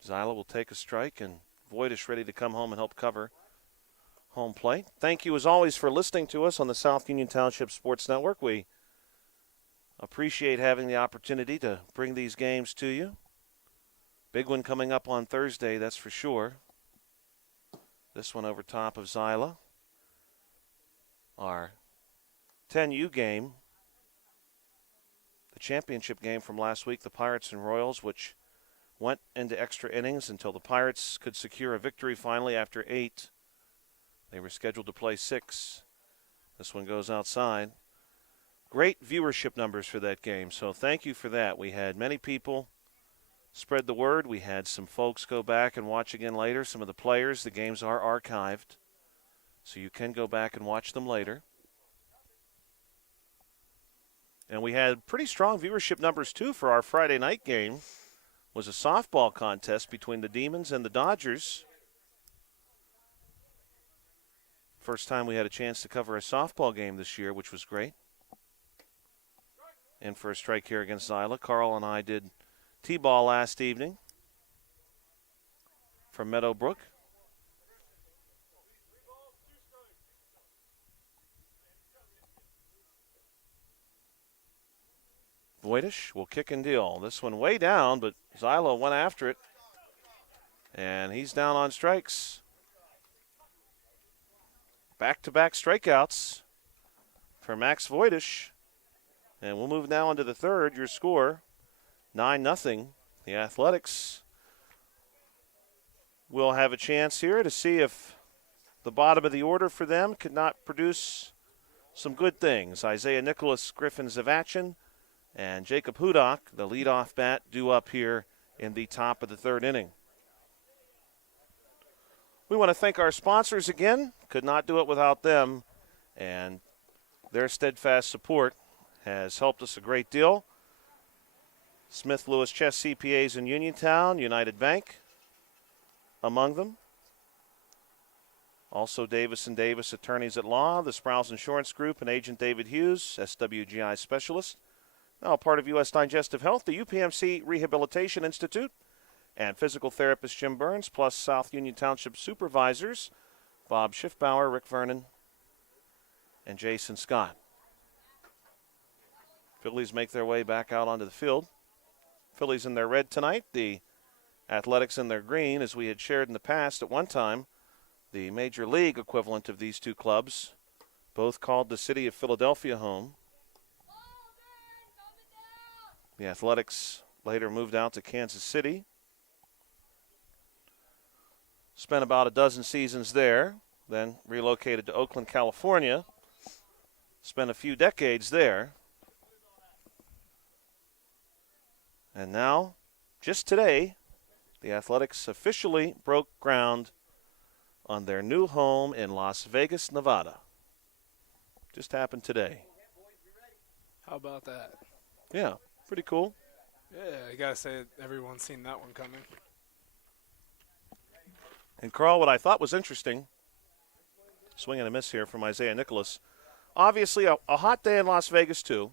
Zyla will take a strike, and Voitish ready to come home and help cover home plate. Thank you, as always, for listening to us on the South Union Township Sports Network. We appreciate having the opportunity to bring these games to you. Big one coming up on Thursday, that's for sure. This one over top of Zyla. Our 10U game, the championship game from last week, the Pirates and Royals, which went into extra innings until the Pirates could secure a victory finally after 8. They were scheduled to play 6. This one goes outside. Great viewership numbers for that game, so thank you for that. We had many people spread the word. We had some folks go back and watch again later. Some of the players, the games are archived, so you can go back and watch them later. And we had pretty strong viewership numbers, too, for our Friday night game. Was a softball contest between the Demons and the Dodgers. First time we had a chance to cover a softball game this year, which was great. And for a strike here against Zyla. Carl and I did T-ball last evening from Meadowbrook. Voitish will kick and deal. This one way down, but Zylo went after it. And he's down on strikes. Back-to-back strikeouts for Max Voitish. And we'll move now into the third. Your score, 9-0. The Athletics will have a chance here to see if the bottom of the order for them could not produce some good things. Isaiah Nicholas, Griffin Zavachin, and Jacob Hudak, the leadoff bat, due up here in the top of the third inning. We want to thank our sponsors again. Could not do it without them, and their steadfast support has helped us a great deal. Smith Lewis Chess CPAs in Uniontown, United Bank among them. Also Davis & Davis Attorneys at Law, the Sprouse Insurance Group, and Agent David Hughes, SWGI Specialist. Now part of U.S. Digestive Health, the UPMC Rehabilitation Institute, and physical therapist Jim Burns, plus South Union Township supervisors Bob Schiffbauer, Rick Vernon, and Jason Scott. Phillies make their way back out onto the field. Phillies in their red tonight, the Athletics in their green, as we had shared in the past at one time. The Major League equivalent of these two clubs, both called the city of Philadelphia home. The Athletics later moved out to Kansas City. Spent about a dozen seasons there, then relocated to Oakland, California. Spent a few decades there. And now, just today, the Athletics officially broke ground on their new home in Las Vegas, Nevada. Just happened today. How about that? Yeah, pretty cool. Yeah, I gotta say everyone's seen that one coming. And Carl, what I thought was interesting, swing and a miss here from Isaiah Nicholas. Obviously, a hot day in Las Vegas, too.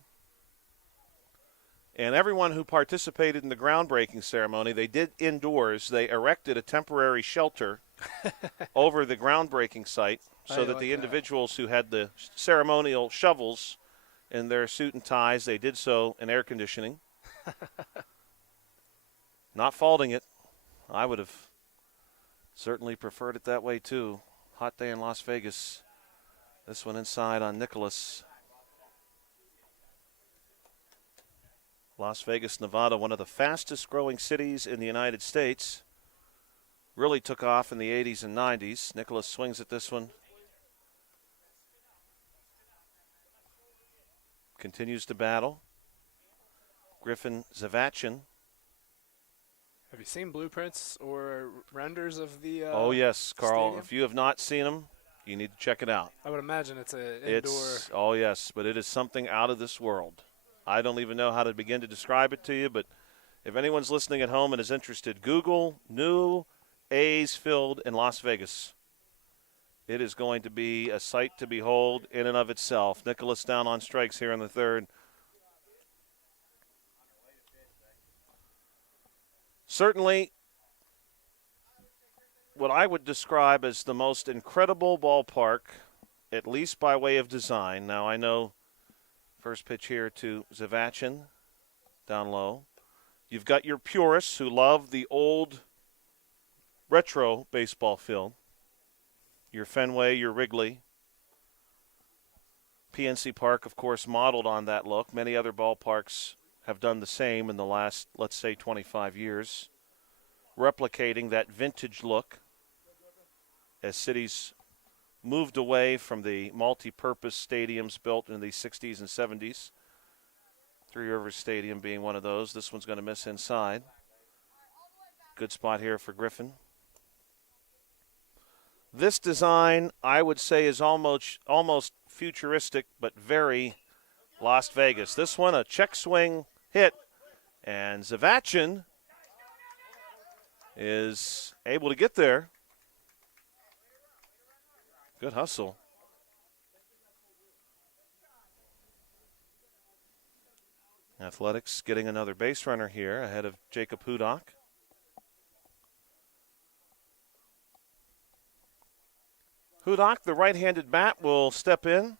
And everyone who participated in the groundbreaking ceremony, they did indoors. They erected a temporary shelter over the groundbreaking site so that the individuals who had the ceremonial shovels in their suit and ties, they did so in air conditioning. Not faulting it. I would have certainly preferred it that way, too. Hot day in Las Vegas. This one inside on Nicholas. Las Vegas, Nevada, one of the fastest growing cities in the United States. Really took off in the 80s and 90s. Nicholas swings at this one. Continues to battle. Griffin Zavachin. Have you seen blueprints or renders of the oh, yes, Carl. stadium? If you have not seen them, you need to check it out. I would imagine it's an indoor. Oh, yes, but it is something out of this world. I don't even know how to begin to describe it to you, but if anyone's listening at home and is interested, Google new A's Field in Las Vegas. It is going to be a sight to behold in and of itself. Nicholas down on strikes here in the third. Certainly what I would describe as the most incredible ballpark, at least by way of design. Now, I know first pitch here to Zavachin, down low. You've got your purists who love the old retro baseball field. Your Fenway, your Wrigley. PNC Park, of course, modeled on that look. Many other ballparks have done the same in the last, let's say, 25 years, replicating that vintage look as cities moved away from the multi-purpose stadiums built in the 60s and 70s. Three Rivers Stadium being one of those. This one's going to miss inside. Good spot here for Griffin. This design, I would say, is almost futuristic, but very Las Vegas. This one, a check swing hit, and Zavachin is able to get there. Good hustle. Athletics getting another base runner here ahead of Jacob Hudak. Hudak, the right-handed bat, will step in.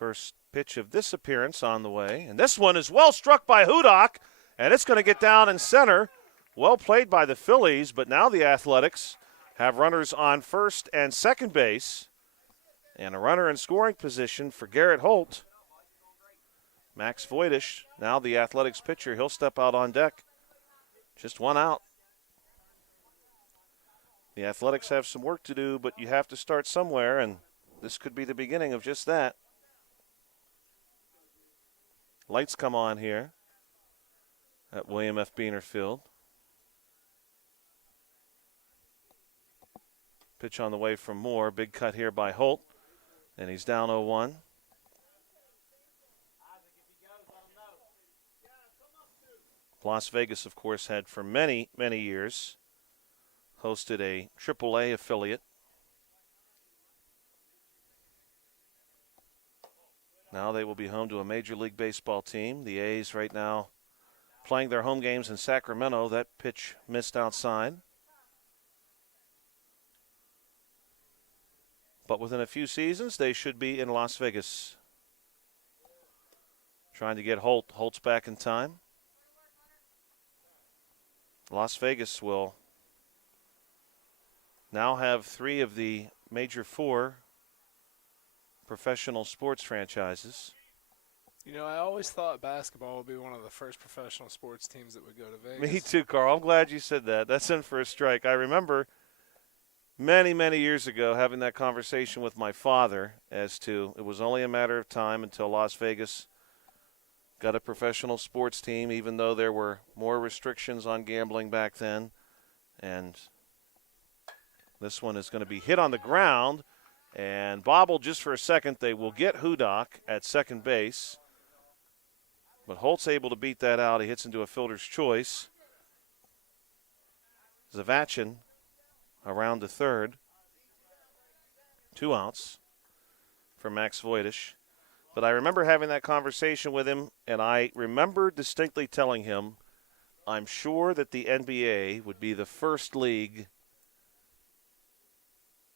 First pitch of this appearance on the way. And this one is well struck by Hudak, and it's going to get down in center. Well played by the Phillies, but now the Athletics have runners on first and second base. And a runner in scoring position for Garrett Holt. Max Voitish, now the Athletics pitcher, he'll step out on deck. Just one out. The Athletics have some work to do, but you have to start somewhere, and this could be the beginning of just that. Lights come on here at William F. Biener Field. Pitch on the way from Moore. Big cut here by Holt, and he's down 0-1. Las Vegas, of course, had for many, many years hosted a AAA affiliate. Now they will be home to a Major League Baseball team. The A's right now playing their home games in Sacramento. That pitch missed outside. But within a few seasons, they should be in Las Vegas. Trying to get Holt. Holt's back in time. Las Vegas will now have 3 of the major 4 professional sports franchises. You know, I always thought basketball would be one of the first professional sports teams that would go to Vegas. Me too, Carl. I'm glad you said that. That's in for a strike. I remember many, many years ago having that conversation with my father as to it was only a matter of time until Las Vegas got a professional sports team, even though there were more restrictions on gambling back then. And this one is going to be hit on the ground and bobbled just for a second. They will get Hudak at second base. But Holt's able to beat that out. He hits into a fielder's choice. Zavachin around to third. 2 outs for Max Voitish. But I remember having that conversation with him, and I remember distinctly telling him, I'm sure that the NBA would be the first league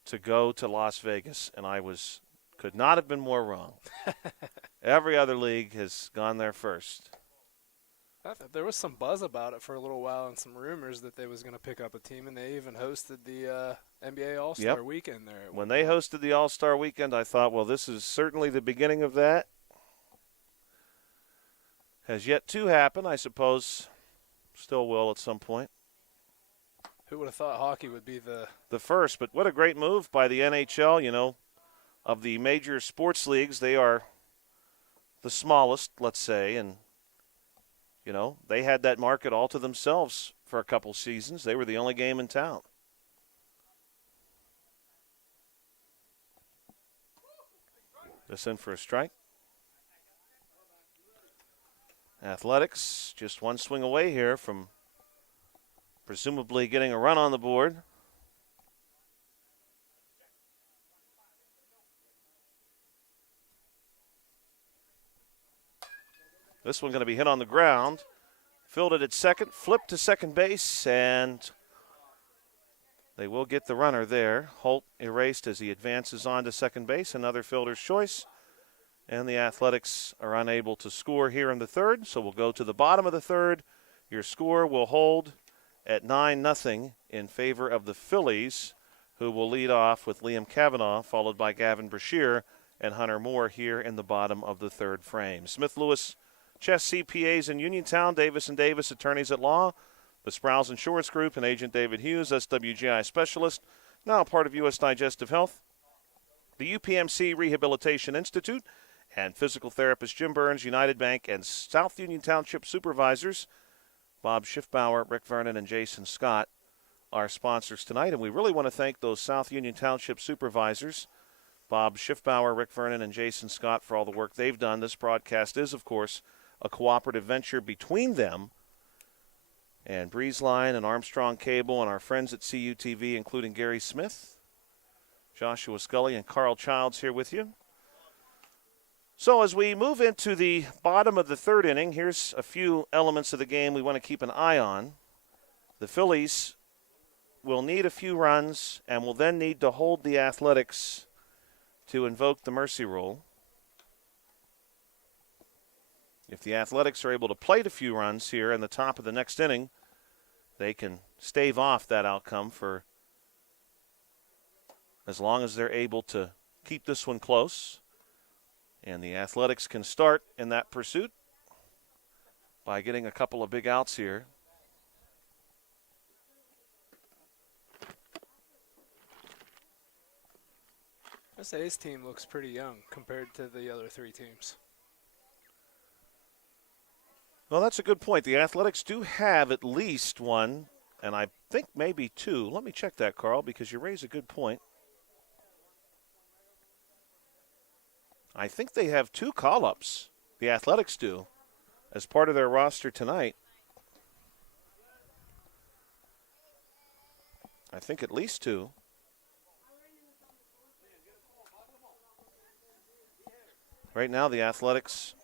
to go to Las Vegas, and I could not have been more wrong. Every other league has gone there first. There was some buzz about it for a little while and some rumors that they was going to pick up a team, and they even hosted the NBA All-Star Weekend there. When they hosted the All-Star Weekend, I thought, well, this is certainly the beginning of that. Has yet to happen, I suppose. Still will at some point. Who would have thought hockey would be the first? But what a great move by the NHL. You know, of the major sports leagues, they are the smallest, let's say, and you know, they had that market all to themselves for a couple seasons. They were the only game in town. This in for a strike. Athletics just one swing away here from presumably getting a run on the board. This one going to be hit on the ground. Fielded at second, flipped to second base, and they will get the runner there. Holt erased as he advances on to second base. Another fielder's choice. And the Athletics are unable to score here in the third, so we'll go to the bottom of the third. Your score will hold at 9-0 in favor of the Phillies, who will lead off with Liam Cavanaugh, followed by Gavin Brashear and Hunter Moore here in the bottom of the third frame. Smith Lewis Chess CPAs in Uniontown, Davis & Davis Attorneys at Law, the Sprouse Insurance Group, and Agent David Hughes, SWGI Specialist, now part of U.S. Digestive Health, the UPMC Rehabilitation Institute, and physical therapist Jim Burns, United Bank, and South Union Township Supervisors, Bob Schiffbauer, Rick Vernon, and Jason Scott, are sponsors tonight. And we really want to thank those South Union Township Supervisors, Bob Schiffbauer, Rick Vernon, and Jason Scott, for all the work they've done. This broadcast is, of course, a cooperative venture between them and Breezeline and Armstrong Cable and our friends at CUTV, including Gary Smith, Joshua Scully, and Carl Childs here with you. So as we move into the bottom of the third inning, here's a few elements of the game we want to keep an eye on. The Phillies will need a few runs and will then need to hold the Athletics to invoke the mercy rule. If the Athletics are able to plate a few runs here in the top of the next inning, they can stave off that outcome for as long as they're able to keep this one close. And the Athletics can start in that pursuit by getting a couple of big outs here. This A's team looks pretty young compared to the other three teams. Well, that's a good point. The Athletics do have at least one, and I think maybe two. Let me check that, Carl, because you raise a good point. I think they have two call-ups. The Athletics do, as part of their roster tonight. I think at least two. Right now, the Athletics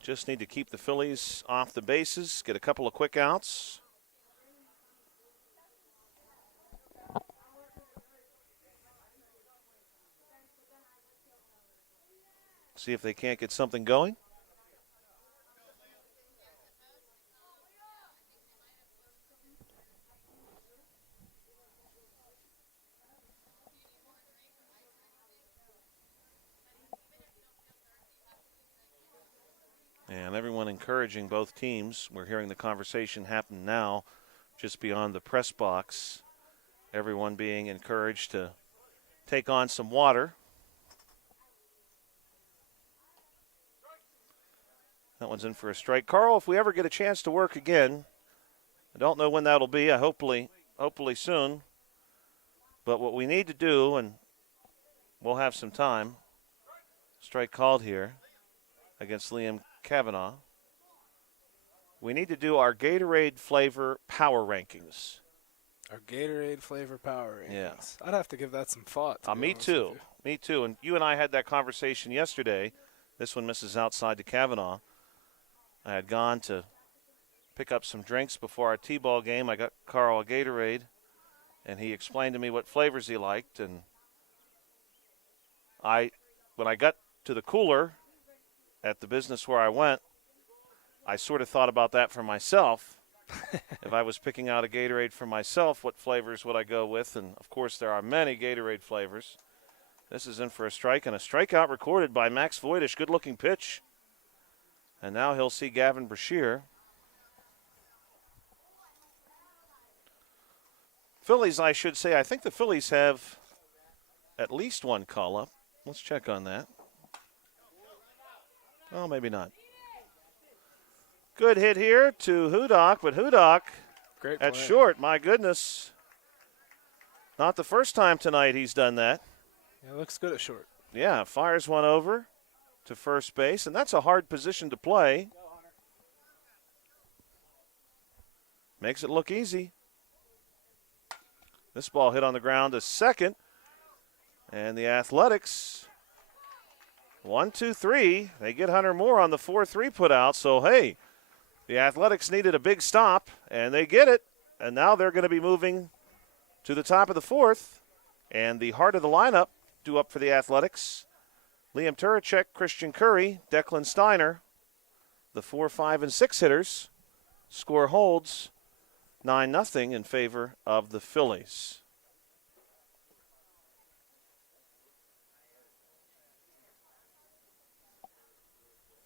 just need to keep the Phillies off the bases, get a couple of quick outs. See if they can't get something going. And everyone encouraging both teams. We're hearing the conversation happen now just beyond the press box. Everyone being encouraged to take on some water. That one's in for a strike. Carl, if we ever get a chance to work again, I don't know when that'll be. Hopefully soon. But what we need to do, and we'll have some time, strike called here against Liam Kavanaugh. We need to do our Gatorade flavor power rankings. Our Gatorade flavor power rankings. Yeah. I'd have to give that some thought. Me too. Me too. And you and I had that conversation yesterday. This one misses outside to Kavanaugh. I had gone to pick up some drinks before our T-ball game. I got Carl a Gatorade, and he explained to me what flavors he liked. And when I got to the cooler at the business where I went, I sort of thought about that for myself. If I was picking out a Gatorade for myself, what flavors would I go with? And, of course, there are many Gatorade flavors. This is in for a strike, and a strikeout recorded by Max Voitish. Good-looking pitch. And now he'll see Gavin Brashear. Phillies, I should say. I think the Phillies have at least one call-up. Let's check on that. Oh, maybe not. Good hit here to Hudak, but Hudak Great at play. short, my goodness. Not the first time tonight he's done that. Yeah, looks good at short. Yeah, fires one over to first base, and that's a hard position to play. Makes it look easy. This ball hit on the ground to second, and the Athletics, 1, 2, 3. They get Hunter Moore on the 4-3 put out, so hey, the Athletics needed a big stop, and they get it, and now they're going to be moving to the top of the fourth, and the heart of the lineup due up for the Athletics. Liam Turacek, Christian Curry, Declan Steiner, the 4, 5, and 6 hitters. Score holds 9-0 in favor of the Phillies.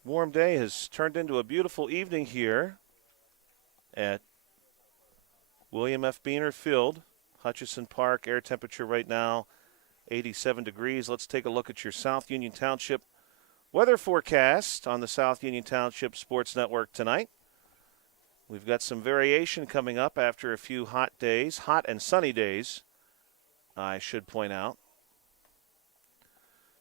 Warm day has turned into a beautiful evening here at William F. Beaner Field, Hutchison Park. Air temperature right now 87 degrees. Let's take a look at your South Union Township weather forecast on the South Union Township Sports Network tonight. We've got some variation coming up after a few hot days, hot and sunny days, I should point out.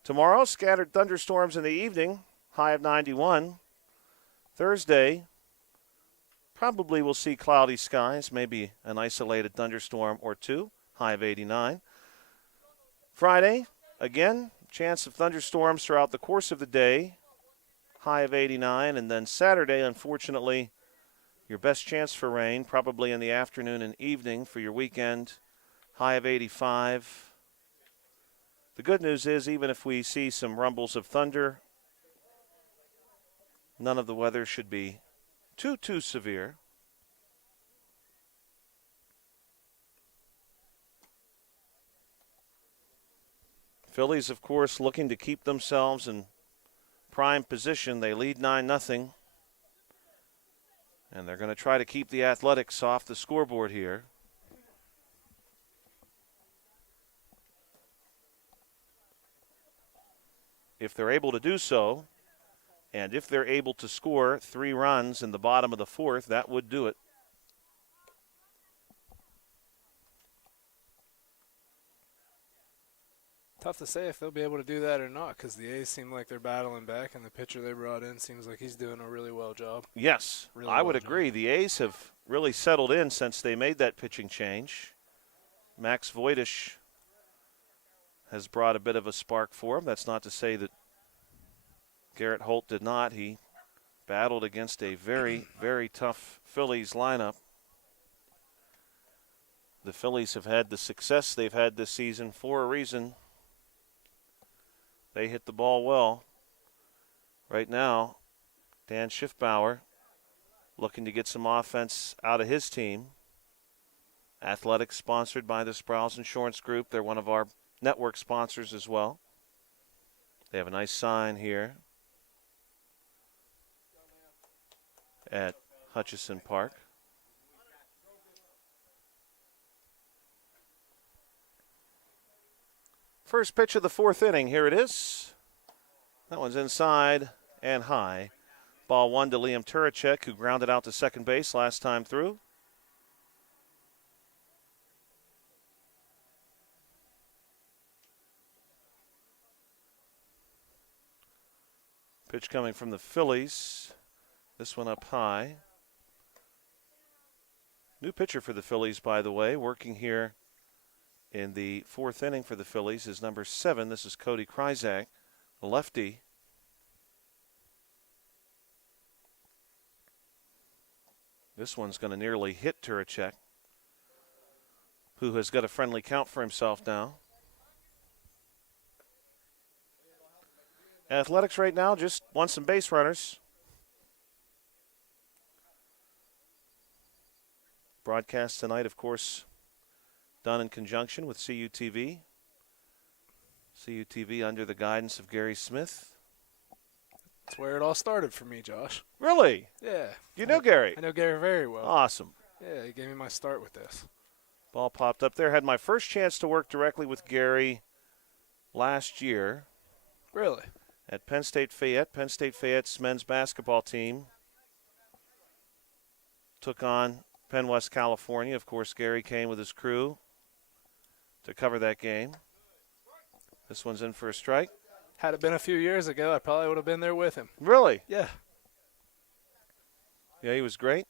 Tomorrow, scattered thunderstorms in the evening, high of 91. Thursday, probably we'll see cloudy skies, maybe an isolated thunderstorm or two, high of 89. Friday, again, chance of thunderstorms throughout the course of the day, high of 89. And then Saturday, unfortunately, your best chance for rain, probably in the afternoon and evening for your weekend, high of 85. The good news is, even if we see some rumbles of thunder, none of the weather should be too severe. Phillies, of course, looking to keep themselves in prime position. They lead 9-0. And they're going to try to keep the Athletics off the scoreboard here. If they're able to do so, and if they're able to score 3 runs in the bottom of the 4th, that would do it. Tough to say if they'll be able to do that or not, because the A's seem like they're battling back, and the pitcher they brought in seems like he's doing a really well job. Yes, Really I would well agree. job. The A's have really settled in since they made that pitching change. Max Voitish has brought a bit of a spark for him. That's not to say that Garrett Holt did not. He battled against a very, very tough Phillies lineup. The Phillies have had the success they've had this season for a reason. They hit the ball well. Right now, Dan Schiffbauer looking to get some offense out of his team. Athletics sponsored by the Sprouse Insurance Group. They're one of our network sponsors as well. They have a nice sign here at Hutchison Park. First pitch of the 4th inning. Here it is. That one's inside and high. Ball 1 to Liam Turacek, who grounded out to second base last time through. Pitch coming from the Phillies. This one up high. New pitcher for the Phillies, by the way, working here in the 4th inning for the Phillies is number 7. This is Cody Kryzak, a lefty. This one's going to nearly hit Turacek, who has got a friendly count for himself now. Athletics right now just want some base runners. Broadcast tonight, of course, done in conjunction with CUTV. CUTV under the guidance of Gary Smith. That's where it all started for me, Josh. Really? Yeah. You know Gary? I know Gary very well. Awesome. Yeah, he gave me my start with this. Ball popped up there. Had my first chance to work directly with Gary last year. Really? At Penn State Fayette. Penn State Fayette's men's basketball team took on Penn West California. Of course, Gary came with his crew to cover that game. This one's in for a strike. Had it been a few years ago, I probably would have been there with him. Really? Yeah. Yeah, he was great.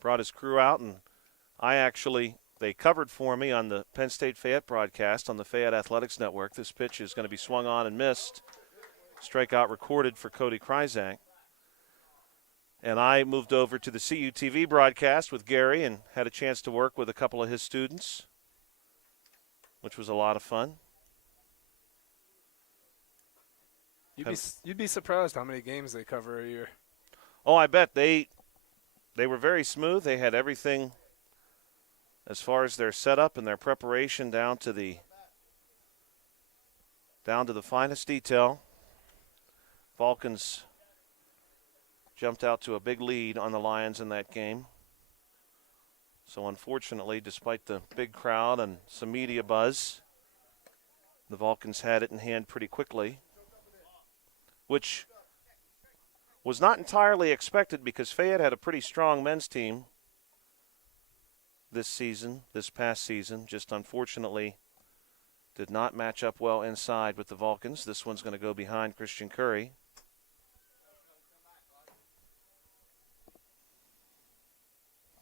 Brought his crew out, and they covered for me on the Penn State Fayette broadcast on the Fayette Athletics Network. This pitch is going to be swung on and missed. Strikeout recorded for Cody Kryzak. And I moved over to the CUTV broadcast with Gary and had a chance to work with a couple of his students, which was a lot of fun. You'd be surprised how many games they cover a year. Oh, I bet they were very smooth. They had everything as far as their setup and their preparation down to the finest detail. Vulcans jumped out to a big lead on the Lions in that game. So unfortunately, despite the big crowd and some media buzz, the Vulcans had it in hand pretty quickly, which was not entirely expected because Fayette had a pretty strong men's team this past season, just unfortunately did not match up well inside with the Vulcans. This one's going to go behind Christian Curry.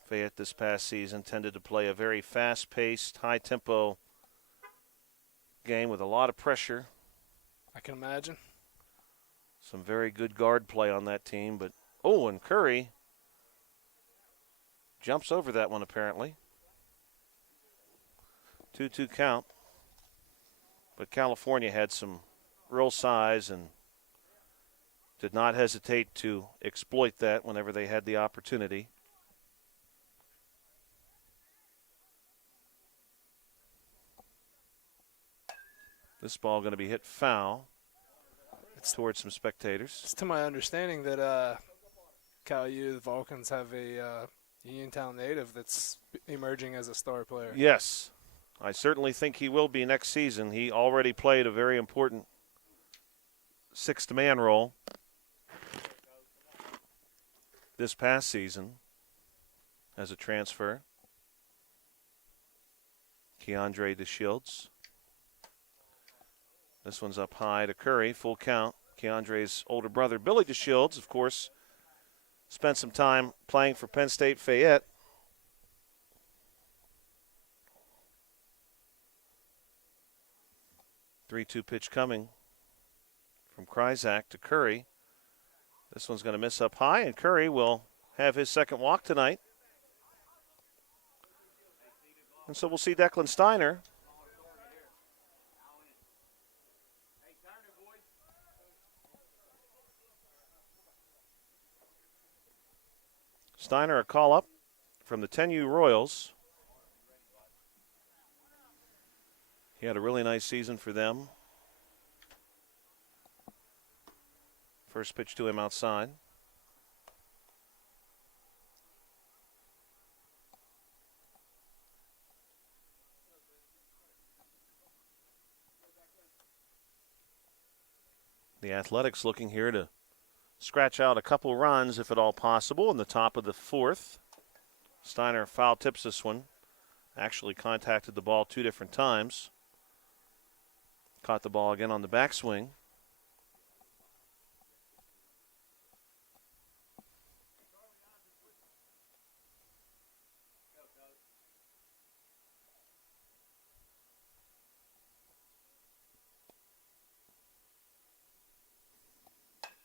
Fayette this past season tended to play a very fast-paced, high-tempo game with a lot of pressure. I can imagine. Some very good guard play on that team. But, and Curry jumps over that one apparently. 2-2 count. But California had some real size and did not hesitate to exploit that whenever they had the opportunity. This ball going to be hit foul. It's towards some spectators. It's to my understanding that Cal U, the Vulcans, have a Uniontown native that's emerging as a star player. Yes, I certainly think he will be next season. He already played a very important sixth man role this past season as a transfer. Keandre DeShields. This one's up high to Curry, full count. Keandre's older brother, Billy DeShields, of course, spent some time playing for Penn State Fayette. Three-two pitch coming from Kryzak to Curry. This one's going to miss up high, and Curry will have his second walk tonight. And so we'll see Declan Steiner. Steiner, a call-up from the 10U Royals. He had a really nice season for them. First pitch to him outside. The Athletics looking here to scratch out a couple runs, if at all possible, in the top of the fourth. Steiner foul tips this one. Actually contacted the ball two different times. Caught the ball again on the backswing.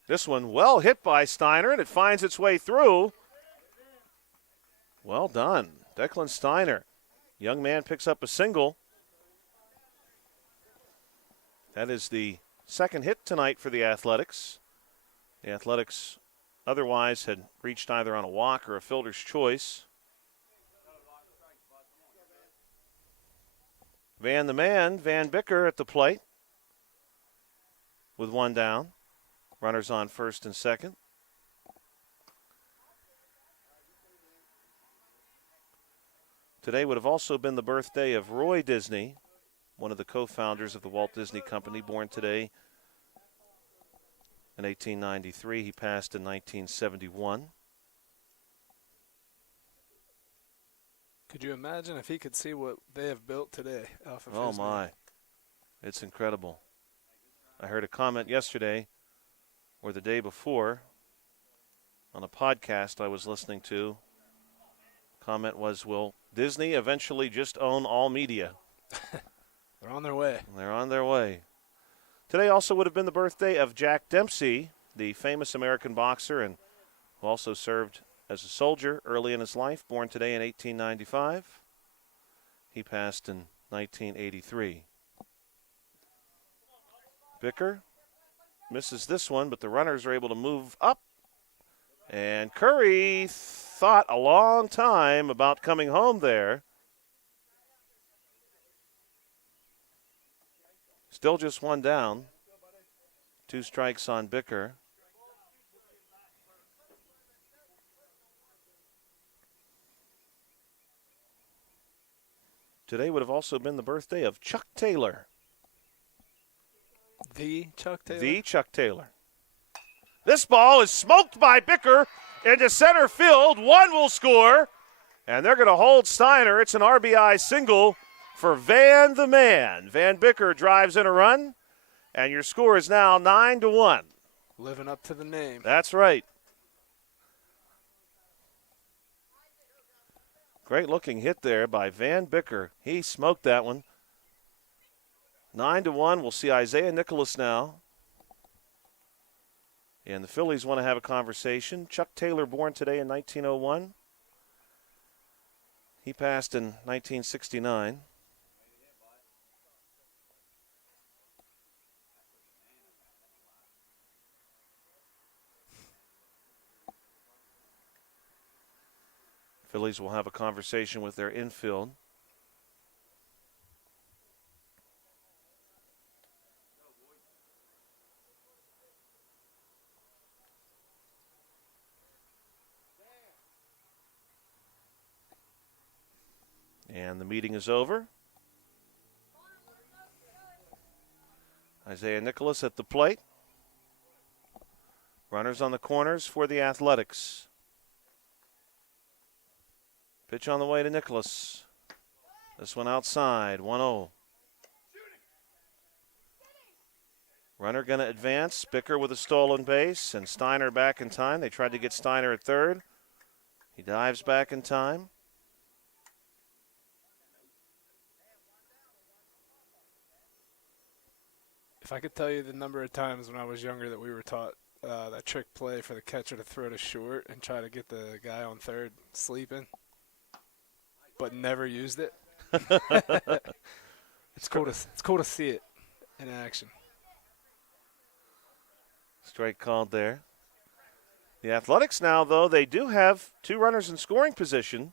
This one well hit by Steiner, and it finds its way through. Well done. Declan Steiner. Young man picks up a single. That is the second hit tonight for the Athletics. The Athletics otherwise had reached either on a walk or a fielder's choice. Van the man, Van Bicker at the plate with one down. Runners on first and second. Today would have also been the birthday of Roy Disney, one of the co-founders of the Walt Disney Company, born today in 1893. He passed in 1971. Could you imagine if he could see what they have built today off of Oh, his my. name? It's incredible. I heard a comment yesterday or the day before on a podcast I was listening to. Comment was, will Disney eventually just own all media? They're on their way. They're on their way. Today also would have been the birthday of Jack Dempsey, the famous American boxer and who also served as a soldier early in his life, born today in 1895. He passed in 1983. Bicker misses this one, but the runners are able to move up. And Curry thought a long time about coming home there. Still just one down. Two strikes on Bicker. Today would have also been the birthday of Chuck Taylor. The Chuck Taylor? The Chuck Taylor. This ball is smoked by Bicker into center field. One will score, and they're going to hold Steiner. It's an RBI single for Van the Man. Van Bicker drives in a run, and your score is now 9-1. Living up to the name. That's right. Great looking hit there by Van Bicker. He smoked that one. 9-1. We'll see Isaiah Nicholas now. And the Phillies want to have a conversation. Chuck Taylor, born today in 1901. He passed in 1969. Phillies will have a conversation with their infield. And the meeting is over. Isaiah Nicholas at the plate. Runners on the corners for the Athletics. Pitch on the way to Nicholas. This one outside, 1-0. Runner going to advance. Spicker with a stolen base, and Steiner back in time. They tried to get Steiner at third. He dives back in time. If I could tell you the number of times when I was younger that we were taught that trick play for the catcher to throw to short and try to get the guy on third sleeping, but never used it. It's cool to see it in action. Strike called there. The Athletics now, though, they do have two runners in scoring position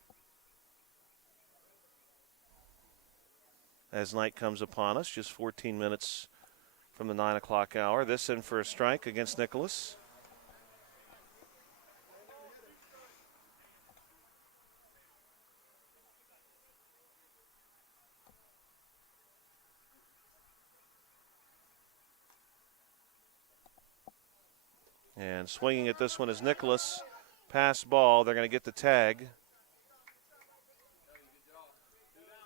as night comes upon us, just 14 minutes from the 9 o'clock hour. This in for a strike against Nicholas. And swinging at this one is Nicholas. Pass ball. They're going to get the tag.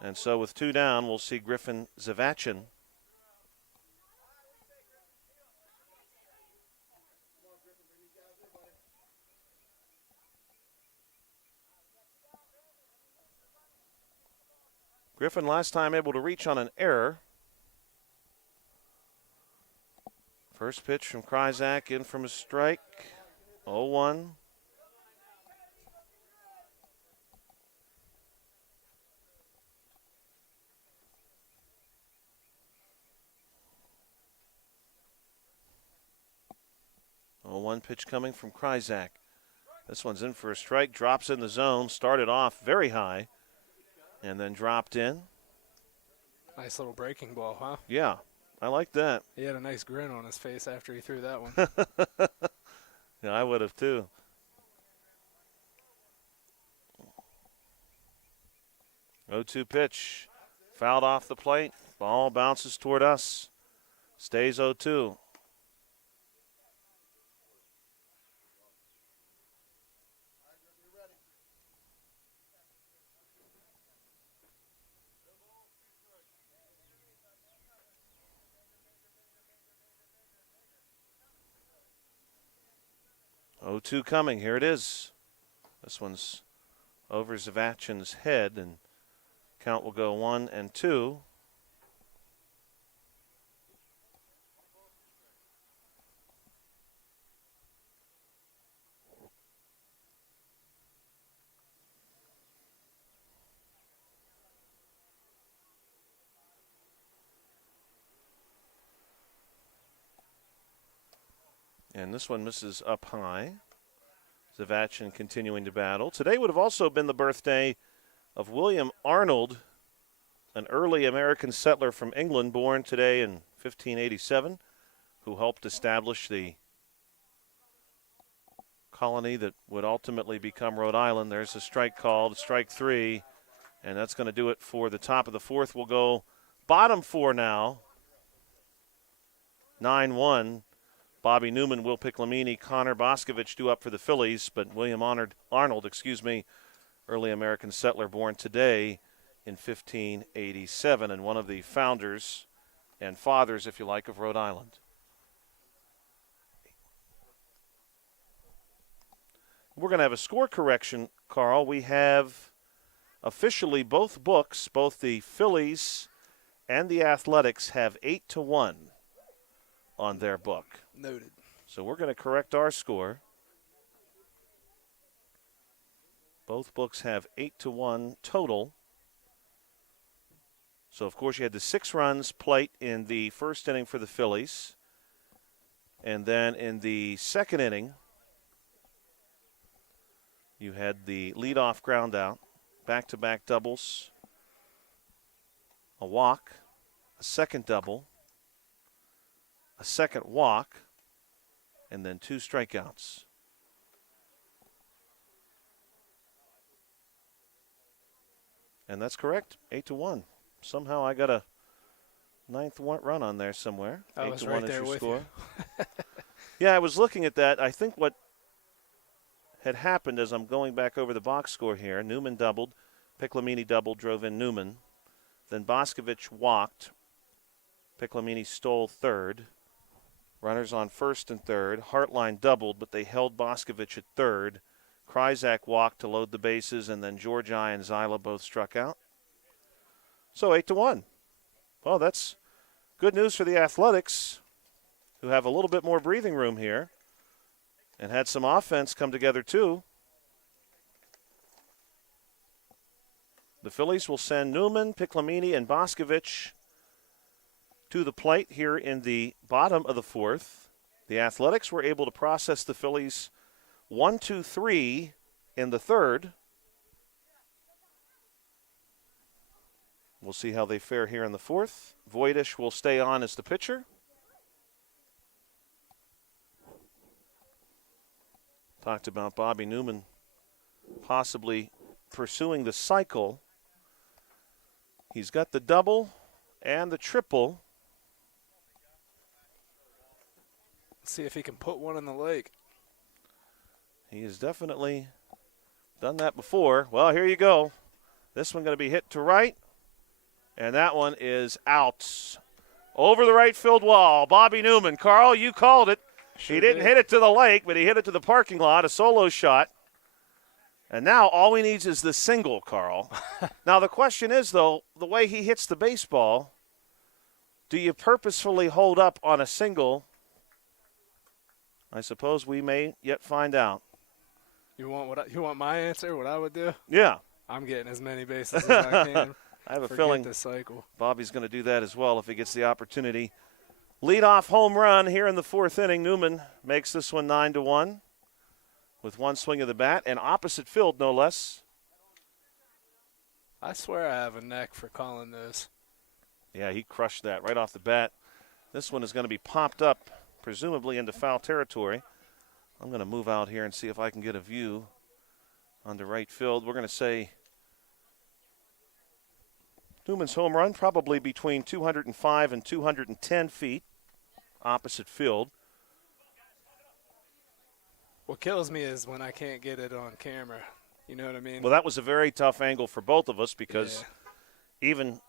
And so with two down, we'll see Griffin Zavachin. Griffin last time able to reach on an error. First pitch from Kryzak in from a strike. 0-1. One pitch coming from Kryzak. This one's in for a strike, drops in the zone, started off very high, and then dropped in. Nice little breaking ball, huh? Yeah, I like that. He had a nice grin on his face after he threw that one. Yeah, I would have too. 0-2 pitch. Fouled off the plate. Ball bounces toward us. Stays 0-2. Oh, 2 coming. Here it is. This one's over Zavachin's head, and count will go 1-2. And this one misses up high. Zavachin continuing to battle. Today would have also been the birthday of William Arnold, an early American settler from England, born today in 1587, who helped establish the colony that would ultimately become Rhode Island. There's a strike called, strike 3, and that's going to do it for the top of the fourth. We'll go bottom 4 now. 9-1. Bobby Newman, Will Piclamini, Connor Boscovich due up for the Phillies, but William Arnold, early American settler born today in 1587 and one of the founders and fathers, if you like, of Rhode Island. We're going to have a score correction, Carl. We have officially both books, both the Phillies and the Athletics, have 8-1 on their book. Noted. So we're going to correct our score. Both books have 8-1 total. So, of course, you had the 6 runs plate in the first inning for the Phillies. And then in the second inning, You had the leadoff ground out, back-to-back doubles, a walk, a second double, a second walk, and then 2 strikeouts. And that's correct, 8-1. Somehow I got a 9th run on there somewhere. I 8-1 was right is there your with score. you. Yeah, I was looking at that. I think what had happened as I'm going back over the box score here, Newman doubled, Piclamini doubled, drove in Newman. Then Boscovich walked. Piclamini stole third. Runners on first and third. Hartline doubled, but they held Boscovich at third. Kryzak walked to load the bases, and then Georgi and Zyla both struck out. So 8-1. Well, that's good news for the Athletics, who have a little bit more breathing room here and had some offense come together too. The Phillies will send Newman, Piclamini, and Boscovich to the plate here in the bottom of the 4th. The Athletics were able to process the Phillies 1-2-3 in the 3rd. We'll see how they fare here in the 4th. Voitish will stay on as the pitcher. Talked about Bobby Newman possibly pursuing the cycle. He's got the double and the triple. Let's see if he can put one in the lake. He has definitely done that before. Well, here you go. This one going to be hit to right, and that one is out. Over the right field wall, Bobby Newman. Carl, you called it. Sure He didn't hit it to the lake, but he hit it to the parking lot, a solo shot. And now all he needs is the single, Carl. Now the question is, though, the way he hits the baseball, do you purposefully hold up on a single? I suppose we may yet find out. You want my answer? What I would do? Yeah. I'm getting as many bases as I can. I have a Forget feeling this cycle. Bobby's going to do that as well if he gets the opportunity. Leadoff home run here in the 4th inning. Newman makes this one 9-1 with one swing of the bat, and opposite field, no less. I swear I have a neck for calling this. Yeah, he crushed that right off the bat. This one is going to be popped up, presumably into foul territory. I'm going to move out here and see if I can get a view onto right field. We're going to say Newman's home run, probably between 205 and 210 feet, opposite field. What kills me is when I can't get it on camera. You know what I mean? Well, that was a very tough angle for both of us because even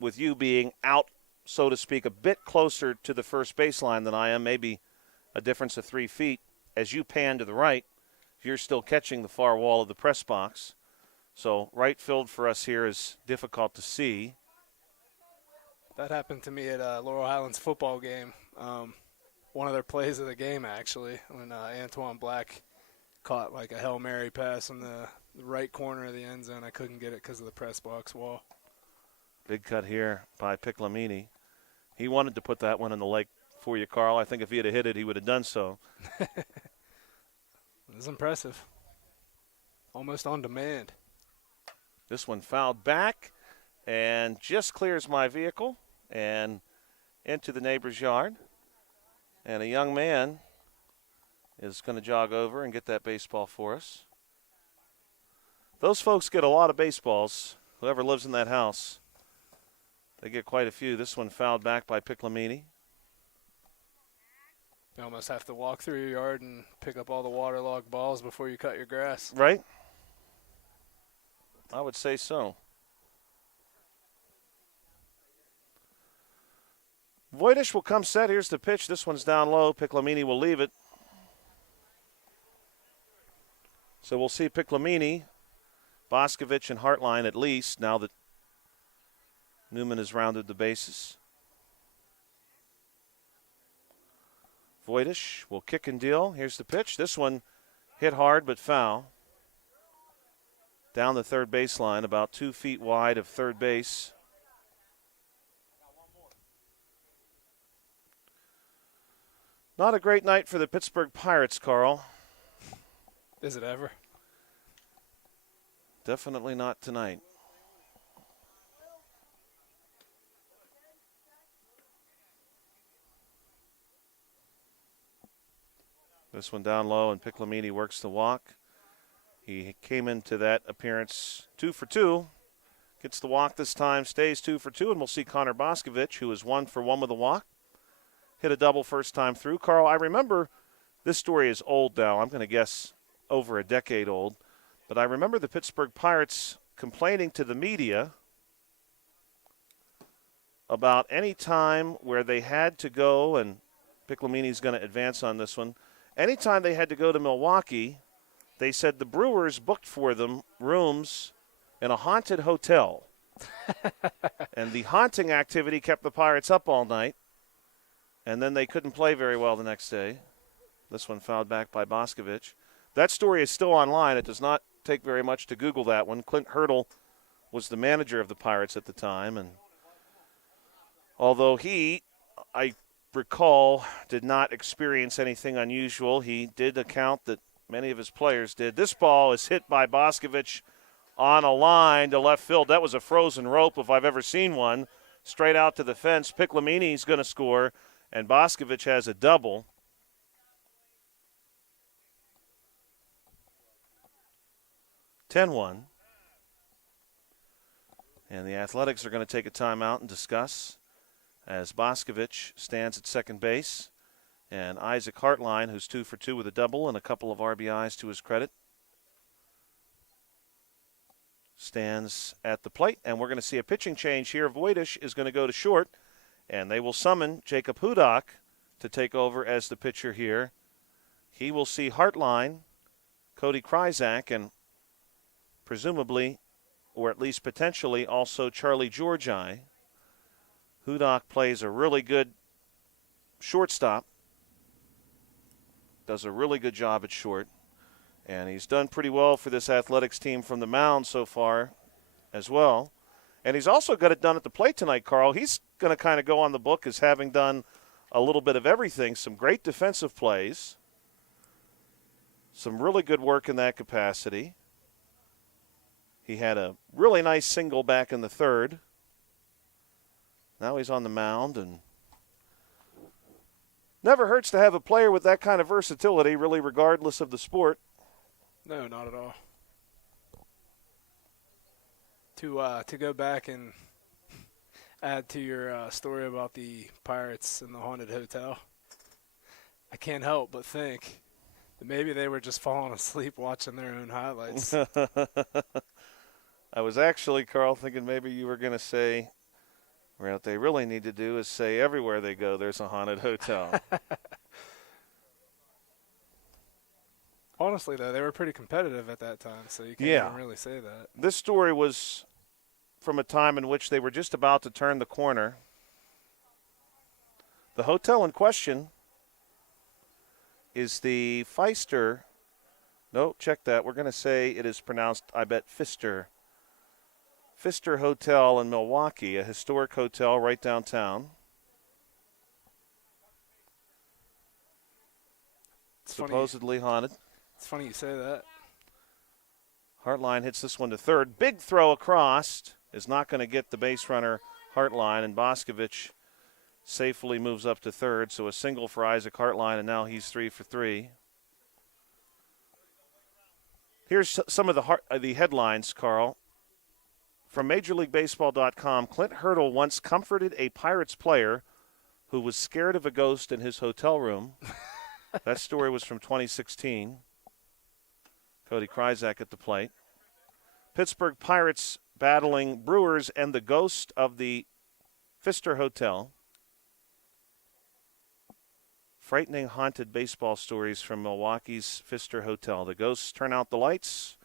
with you being out, so to speak, a bit closer to the first baseline than I am, maybe a difference of 3 feet, as you pan to the right, you're still catching the far wall of the press box. So right field for us here is difficult to see. That happened to me at Laurel Highlands football game. One of their plays of the game, actually, when Antoine Black caught like a Hail Mary pass in the right corner of the end zone. I couldn't get it because of the press box wall. Big cut here by Piclamini. He wanted to put that one in the lake for you, Carl. I think if he had hit it, he would have done so. It was impressive. Almost on demand. This one fouled back and just clears my vehicle and into the neighbor's yard. And a young man is going to jog over and get that baseball for us. Those folks get a lot of baseballs. Whoever lives in that house, they get quite a few. This one fouled back by Piclamini. You almost have to walk through your yard and pick up all the waterlogged balls before you cut your grass. Right? I would say so. Voitish will come set. Here's the pitch. This one's down low. Piclamini will leave it. So we'll see Piclamini, Boscovich, and Hartline at least now that Newman has rounded the bases. Voitish will kick and deal. Here's the pitch. This one hit hard but foul. Down the third baseline, about 2 feet wide of third base. Not a great night for the Pittsburgh Pirates, Carl. Is it ever? Definitely not tonight. This one down low, and Piclamini works the walk. He came into that appearance 2 for 2. Gets the walk this time, stays 2 for 2, and we'll see Connor Boscovich, who is 1 for 1 with a walk, hit a double first time through. Carl, I remember this story is old now. I'm going to guess over a decade old. But I remember the Pittsburgh Pirates complaining to the media about any time where they had to go, and Piclamini's going to advance on this one, anytime they had to go to Milwaukee, they said the Brewers booked for them rooms in a haunted hotel. And the haunting activity kept the Pirates up all night, and then they couldn't play very well the next day. This one fouled back by Boscovich. That story is still online. It does not take very much to Google that one. Clint Hurdle was the manager of the Pirates at the time, and although he, I recall, did not experience anything unusual, he did account that many of his players did. This ball is hit by Boscovich on a line to left field. That was a frozen rope if I've ever seen one. Straight out to the fence. Piclamini's going to score, and Boscovich has a double. (10-1). And the Athletics are going to take a timeout and discuss as Boscovich stands at second base, and Isaac Hartline, who's 2 for 2 with a double and a couple of RBIs to his credit, stands at the plate. And we're going to see a pitching change here. Voitish is going to go to short, and they will summon Jacob Hudak to take over as the pitcher here. He will see Hartline, Cody Kryzak, and presumably, or at least potentially, also Charlie Georgi. Hudak plays a really good shortstop, does a really good job at short, and he's done pretty well for this Athletics team from the mound so far as well. And he's also got it done at the plate tonight, Carl. He's going to kind of go on the book as having done a little bit of everything, some great defensive plays, some really good work in that capacity. He had a really nice single back in the third. Now he's on the mound, and never hurts to have a player with that kind of versatility, really, regardless of the sport. No, not at all. To go back and add to your story about the Pirates and the haunted hotel, I can't help but think that maybe they were just falling asleep watching their own highlights. I was actually, Carl, thinking maybe you were going to say, well, what they really need to do is say everywhere they go there's a haunted hotel. Honestly, though, they were pretty competitive at that time, so you can't even really say that. This story was from a time in which they were just about to turn the corner. The hotel in question is the Pfister. No, check that. We're going to say it is pronounced, I bet, Pfister. Pfister Hotel in Milwaukee, a historic hotel right downtown. It's supposedly haunted. It's funny you say that. Hartline hits this one to third. Big throw across is not going to get the base runner Hartline, and Boscovich safely moves up to third. So a single for Isaac Hartline, and now he's 3 for 3. Here's some of the headlines, Carl. From MajorLeagueBaseball.com, Clint Hurdle once comforted a Pirates player who was scared of a ghost in his hotel room. That story was from 2016. Cody Kryzak at the plate. Pittsburgh Pirates battling Brewers and the ghost of the Pfister Hotel. Frightening haunted baseball stories from Milwaukee's Pfister Hotel. The ghosts turn out the lights,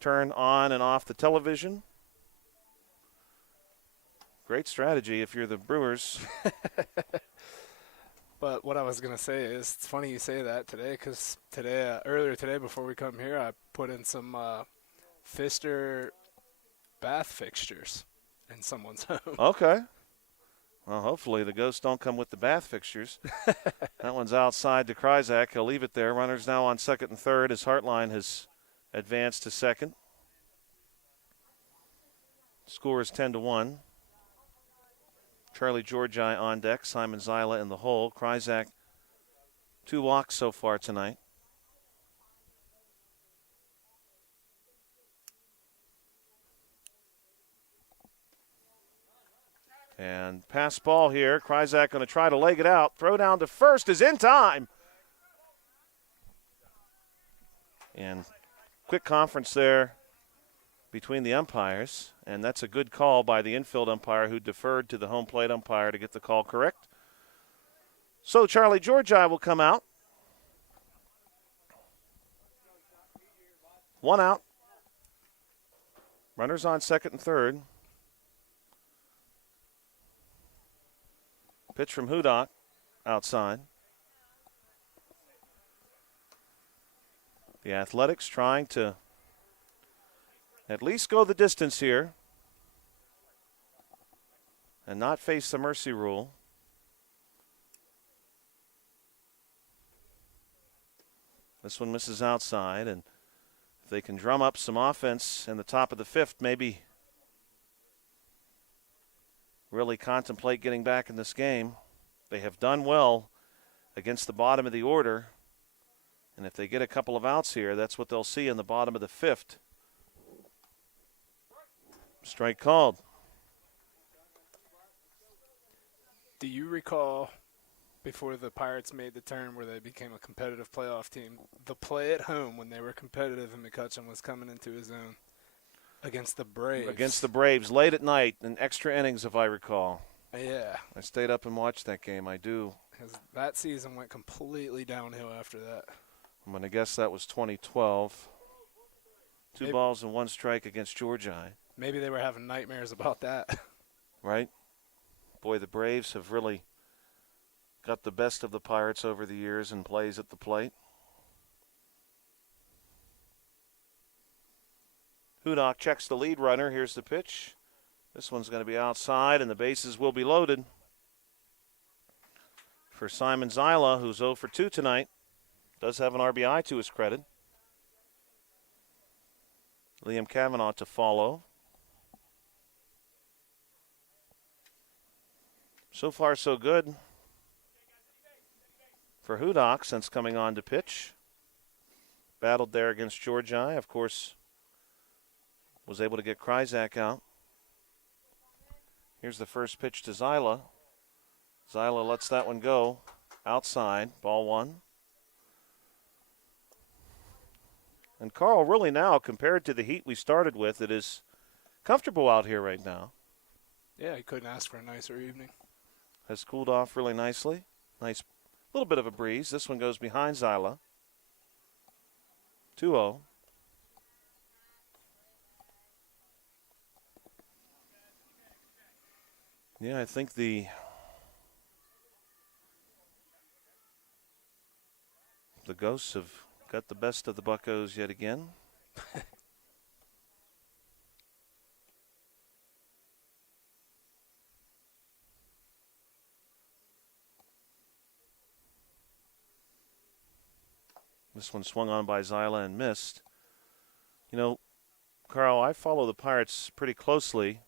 turn on and off the television. Great strategy if you're the Brewers. But what I was going to say is, it's funny you say that today, because earlier today before we come here, I put in some Pfister bath fixtures in someone's home. Okay. Well, hopefully the ghosts don't come with the bath fixtures. That one's outside to Kryzak. He'll leave it there. Runners now on second and third as Hartline has advanced to second. Score is 10-1. Charlie Georgi on deck. Simon Zyla in the hole. Kryzak, 2 walks so far tonight. And pass ball here. Kryzak going to try to leg it out. Throw down to first is in time. And quick conference there between the umpires. And that's a good call by the infield umpire who deferred to the home plate umpire to get the call correct. So Charlie Georgi will come out. 1 out. Runners on second and third. Pitch from Hudak outside. The Athletics trying to at least go the distance here and not face the mercy rule. This one misses outside, and if they can drum up some offense in the top of the fifth, maybe really contemplate getting back in this game. They have done well against the bottom of the order, and if they get a couple of outs here, that's what they'll see in the bottom of the fifth. Strike called. Do you recall, before the Pirates made the turn where they became a competitive playoff team, the play at home when they were competitive and McCutcheon was coming into his own against the Braves? Against the Braves, late at night, in extra innings, if I recall. Yeah. I stayed up and watched that game, I do. Because that season went completely downhill after that. I'm going to guess that was 2012. Two balls and 1 strike against Georgi. Maybe they were having nightmares about that. Right? Boy, the Braves have really got the best of the Pirates over the years in plays at the plate. Hudak checks the lead runner. Here's the pitch. This one's going to be outside, and the bases will be loaded for Simon Zyla, who's 0 for 2 tonight. Does have an RBI to his credit. Liam Cavanaugh to follow. So far, so good for Hudak since coming on to pitch. Battled there against Georgi. Of course, was able to get Kryzak out. Here's the first pitch to Zyla. Zyla lets that one go outside. Ball 1. And Carl, really now, compared to the heat we started with, it is comfortable out here right now. Yeah, you couldn't ask for a nicer evening. Has cooled off really nicely. Nice little bit of a breeze. This one goes behind Zyla. 2-0. Yeah, I think the Ghosts have got the best of the Buccos yet again. This one swung on by Zyla and missed. You know, Carl, I follow the Pirates pretty closely.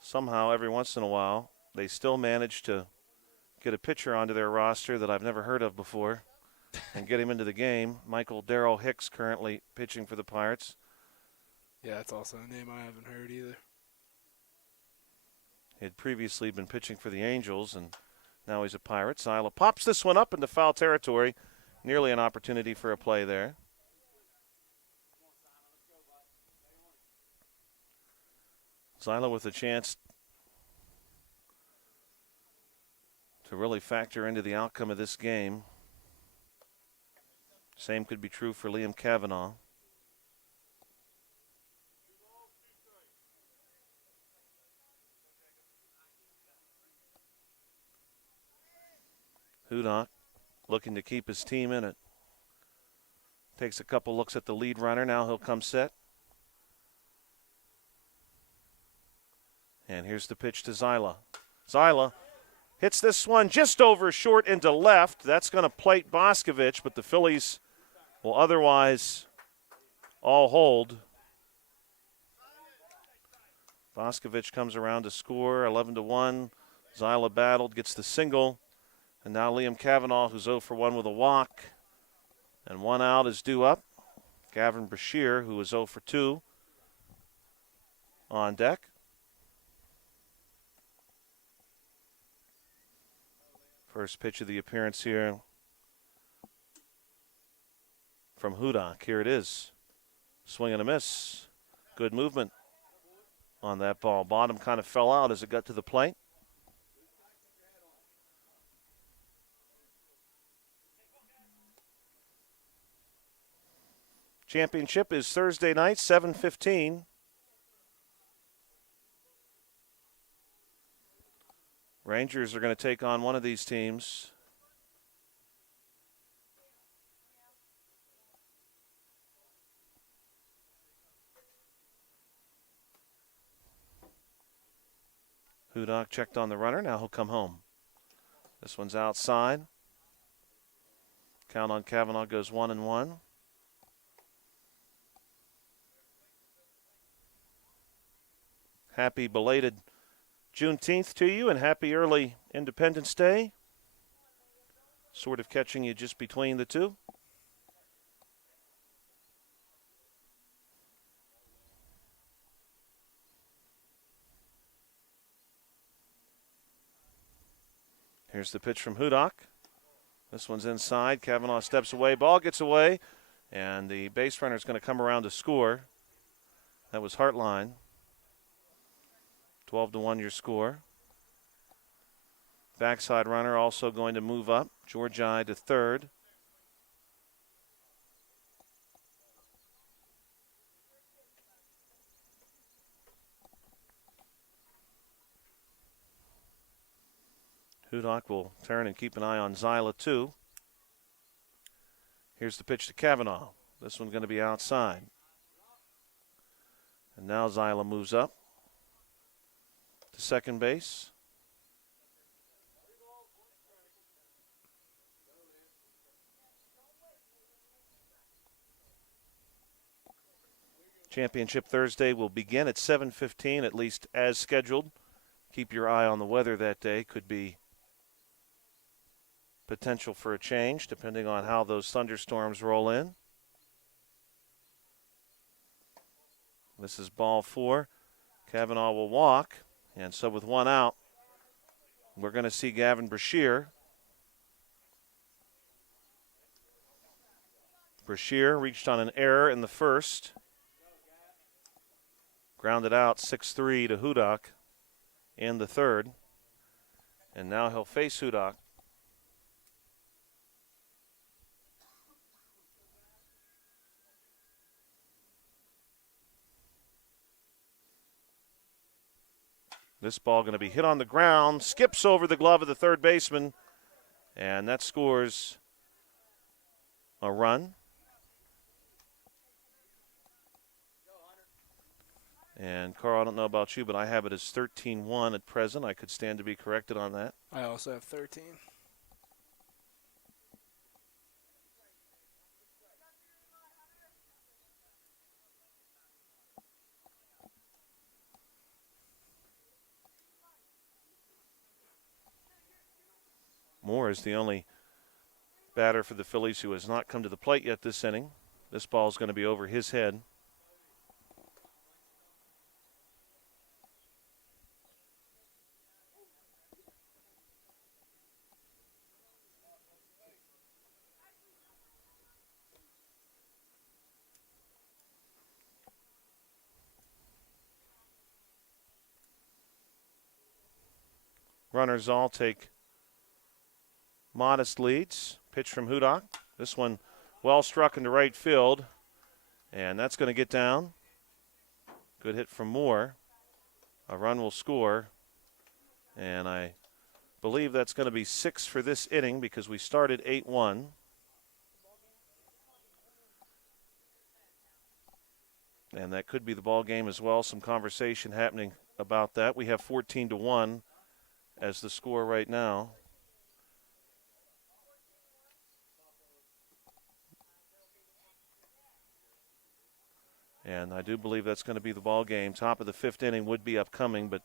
Somehow, every once in a while, they still manage to get a pitcher onto their roster that I've never heard of before and get him into the game. Michael Darrell Hicks currently pitching for the Pirates. Yeah, that's also a name I haven't heard either. He had previously been pitching for the Angels, and now he's a Pirate. Zyla pops this one up into foul territory. Nearly an opportunity for a play there. Zyla with a chance to really factor into the outcome of this game. Same could be true for Liam Cavanaugh. Hudak looking to keep his team in it. Takes a couple looks at the lead runner. Now he'll come set. And here's the pitch to Zyla. Zyla hits this one just over short into left. That's going to plate Boscovich, but the Phillies will otherwise all hold. Boscovich comes around to score 11-1. Zyla battled, gets the single. And now Liam Cavanaugh, who's 0 for 1 with a walk. And one out is due up. Gavin Brashear, who is 0 for 2, on deck. First pitch of the appearance here from Hudak. Here it is. Swing and a miss. Good movement on that ball. Bottom kind of fell out as it got to the plate. Championship is Thursday night, 7:15. Rangers are going to take on one of these teams. Hudak checked on the runner. Now he'll come home. This one's outside. Count on Cavanaugh goes 1-1. Happy belated Juneteenth to you and happy early Independence Day. Sort of catching you just between the two. Here's the pitch from Hudak. This one's inside. Cavanaugh steps away. Ball gets away. And the base runner is going to come around to score. That was Hartline. 12-1 your score. Backside runner also going to move up. Georgi to third. Hudak will turn and keep an eye on Zyla too. Here's the pitch to Cavanaugh. This one's going to be outside. And now Zyla moves up to second base. Championship Thursday will begin at 7:15, at least as scheduled. Keep your eye on the weather that day. Could be potential for a change depending on how those thunderstorms roll in. This is ball 4. Cavanaugh will walk. And so with one out, we're going to see Gavin Brashear. Brashear reached on an error in the first. Grounded out 6-3 to Hudak in the third. And now he'll face Hudak. This ball going to be hit on the ground, skips over the glove of the third baseman, and that scores a run. And, Carl, I don't know about you, but I have it as 13-1 at present. I could stand to be corrected on that. I also have 13. Moore is the only batter for the Phillies who has not come to the plate yet this inning. This ball is going to be over his head. Runners all take modest leads. Pitch from Hudak. This one well struck into right field. And that's going to get down. Good hit from Moore. A run will score. And I believe that's going to be 6 for this inning because we started 8-1. And that could be the ball game as well. Some conversation happening about that. We have 14-1 as the score right now. And I do believe that's going to be the ball game. Top of the 5th inning would be upcoming, but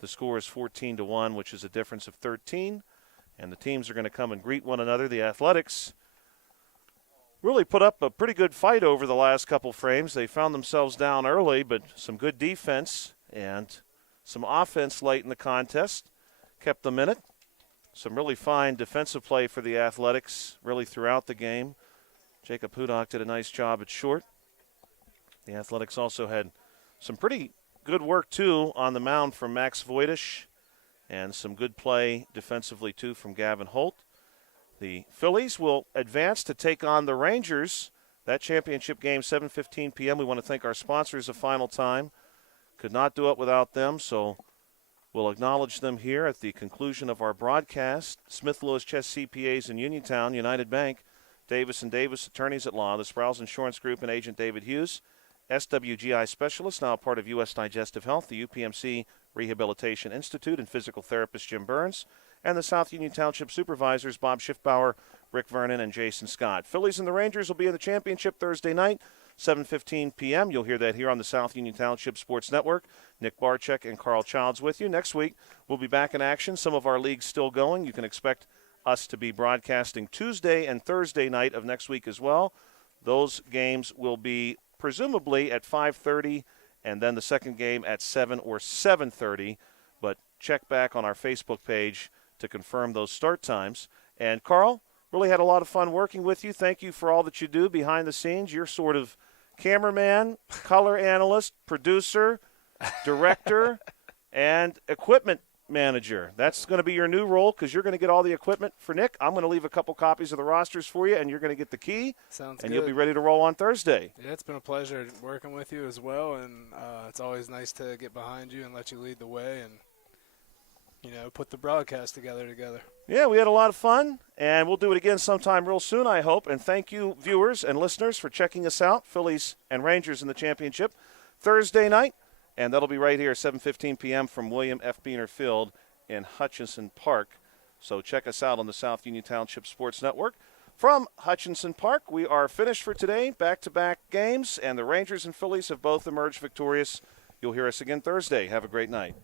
the score is 14-1, which is a difference of 13. And the teams are going to come and greet one another. The Athletics really put up a pretty good fight over the last couple frames. They found themselves down early, but some good defense and some offense late in the contest kept them in it. Some really fine defensive play for the Athletics really throughout the game. Jacob Hudak did a nice job at short. The Athletics also had some pretty good work, too, on the mound from Max Voitish, and some good play defensively, too, from Gavin Holt. The Phillies will advance to take on the Rangers. That championship game, 7:15 p.m. We want to thank our sponsors a final time. Could not do it without them, so we'll acknowledge them here at the conclusion of our broadcast. Smith Lewis Chess CPAs in Uniontown, United Bank, Davis & Davis Attorneys at Law, the Sprouse Insurance Group, and Agent David Hughes, SWGI Specialist, now part of U.S. Digestive Health, the UPMC Rehabilitation Institute, and physical therapist Jim Burns, and the South Union Township Supervisors Bob Schiffbauer, Rick Vernon, and Jason Scott. Phillies and the Rangers will be in the championship Thursday night, 7:15 p.m. You'll hear that here on the South Union Township Sports Network. Nick Barczyk and Carl Childs with you. Next week, we'll be back in action. Some of our leagues still going. You can expect us to be broadcasting Tuesday and Thursday night of next week as well. Those games will be presumably at 5:30, and then the second game at 7 or 7:30. But check back on our Facebook page to confirm those start times. And Carl, really had a lot of fun working with you. Thank you for all that you do behind the scenes. You're sort of cameraman, color analyst, producer, director, and equipment manager. That's going to be your new role because you're going to get all the equipment for Nick. I'm going to leave a couple copies of the rosters for you, and you're going to get the key. Sounds and good. You'll be ready to roll on Thursday. Yeah, it's been a pleasure working with you as well, and it's always nice to get behind you and let you lead the way and, put the broadcast together. Yeah, we had a lot of fun, and we'll do it again sometime real soon, I hope. And thank you, viewers and listeners, for checking us out. Phillies and Rangers in the championship Thursday night, and that'll be right here, 7:15 p.m. from William F. Beaner Field in Hutchinson Park. So check us out on the South Union Township Sports Network. From Hutchinson Park, we are finished for today. Back-to-back games, and the Rangers and Phillies have both emerged victorious. You'll hear us again Thursday. Have a great night.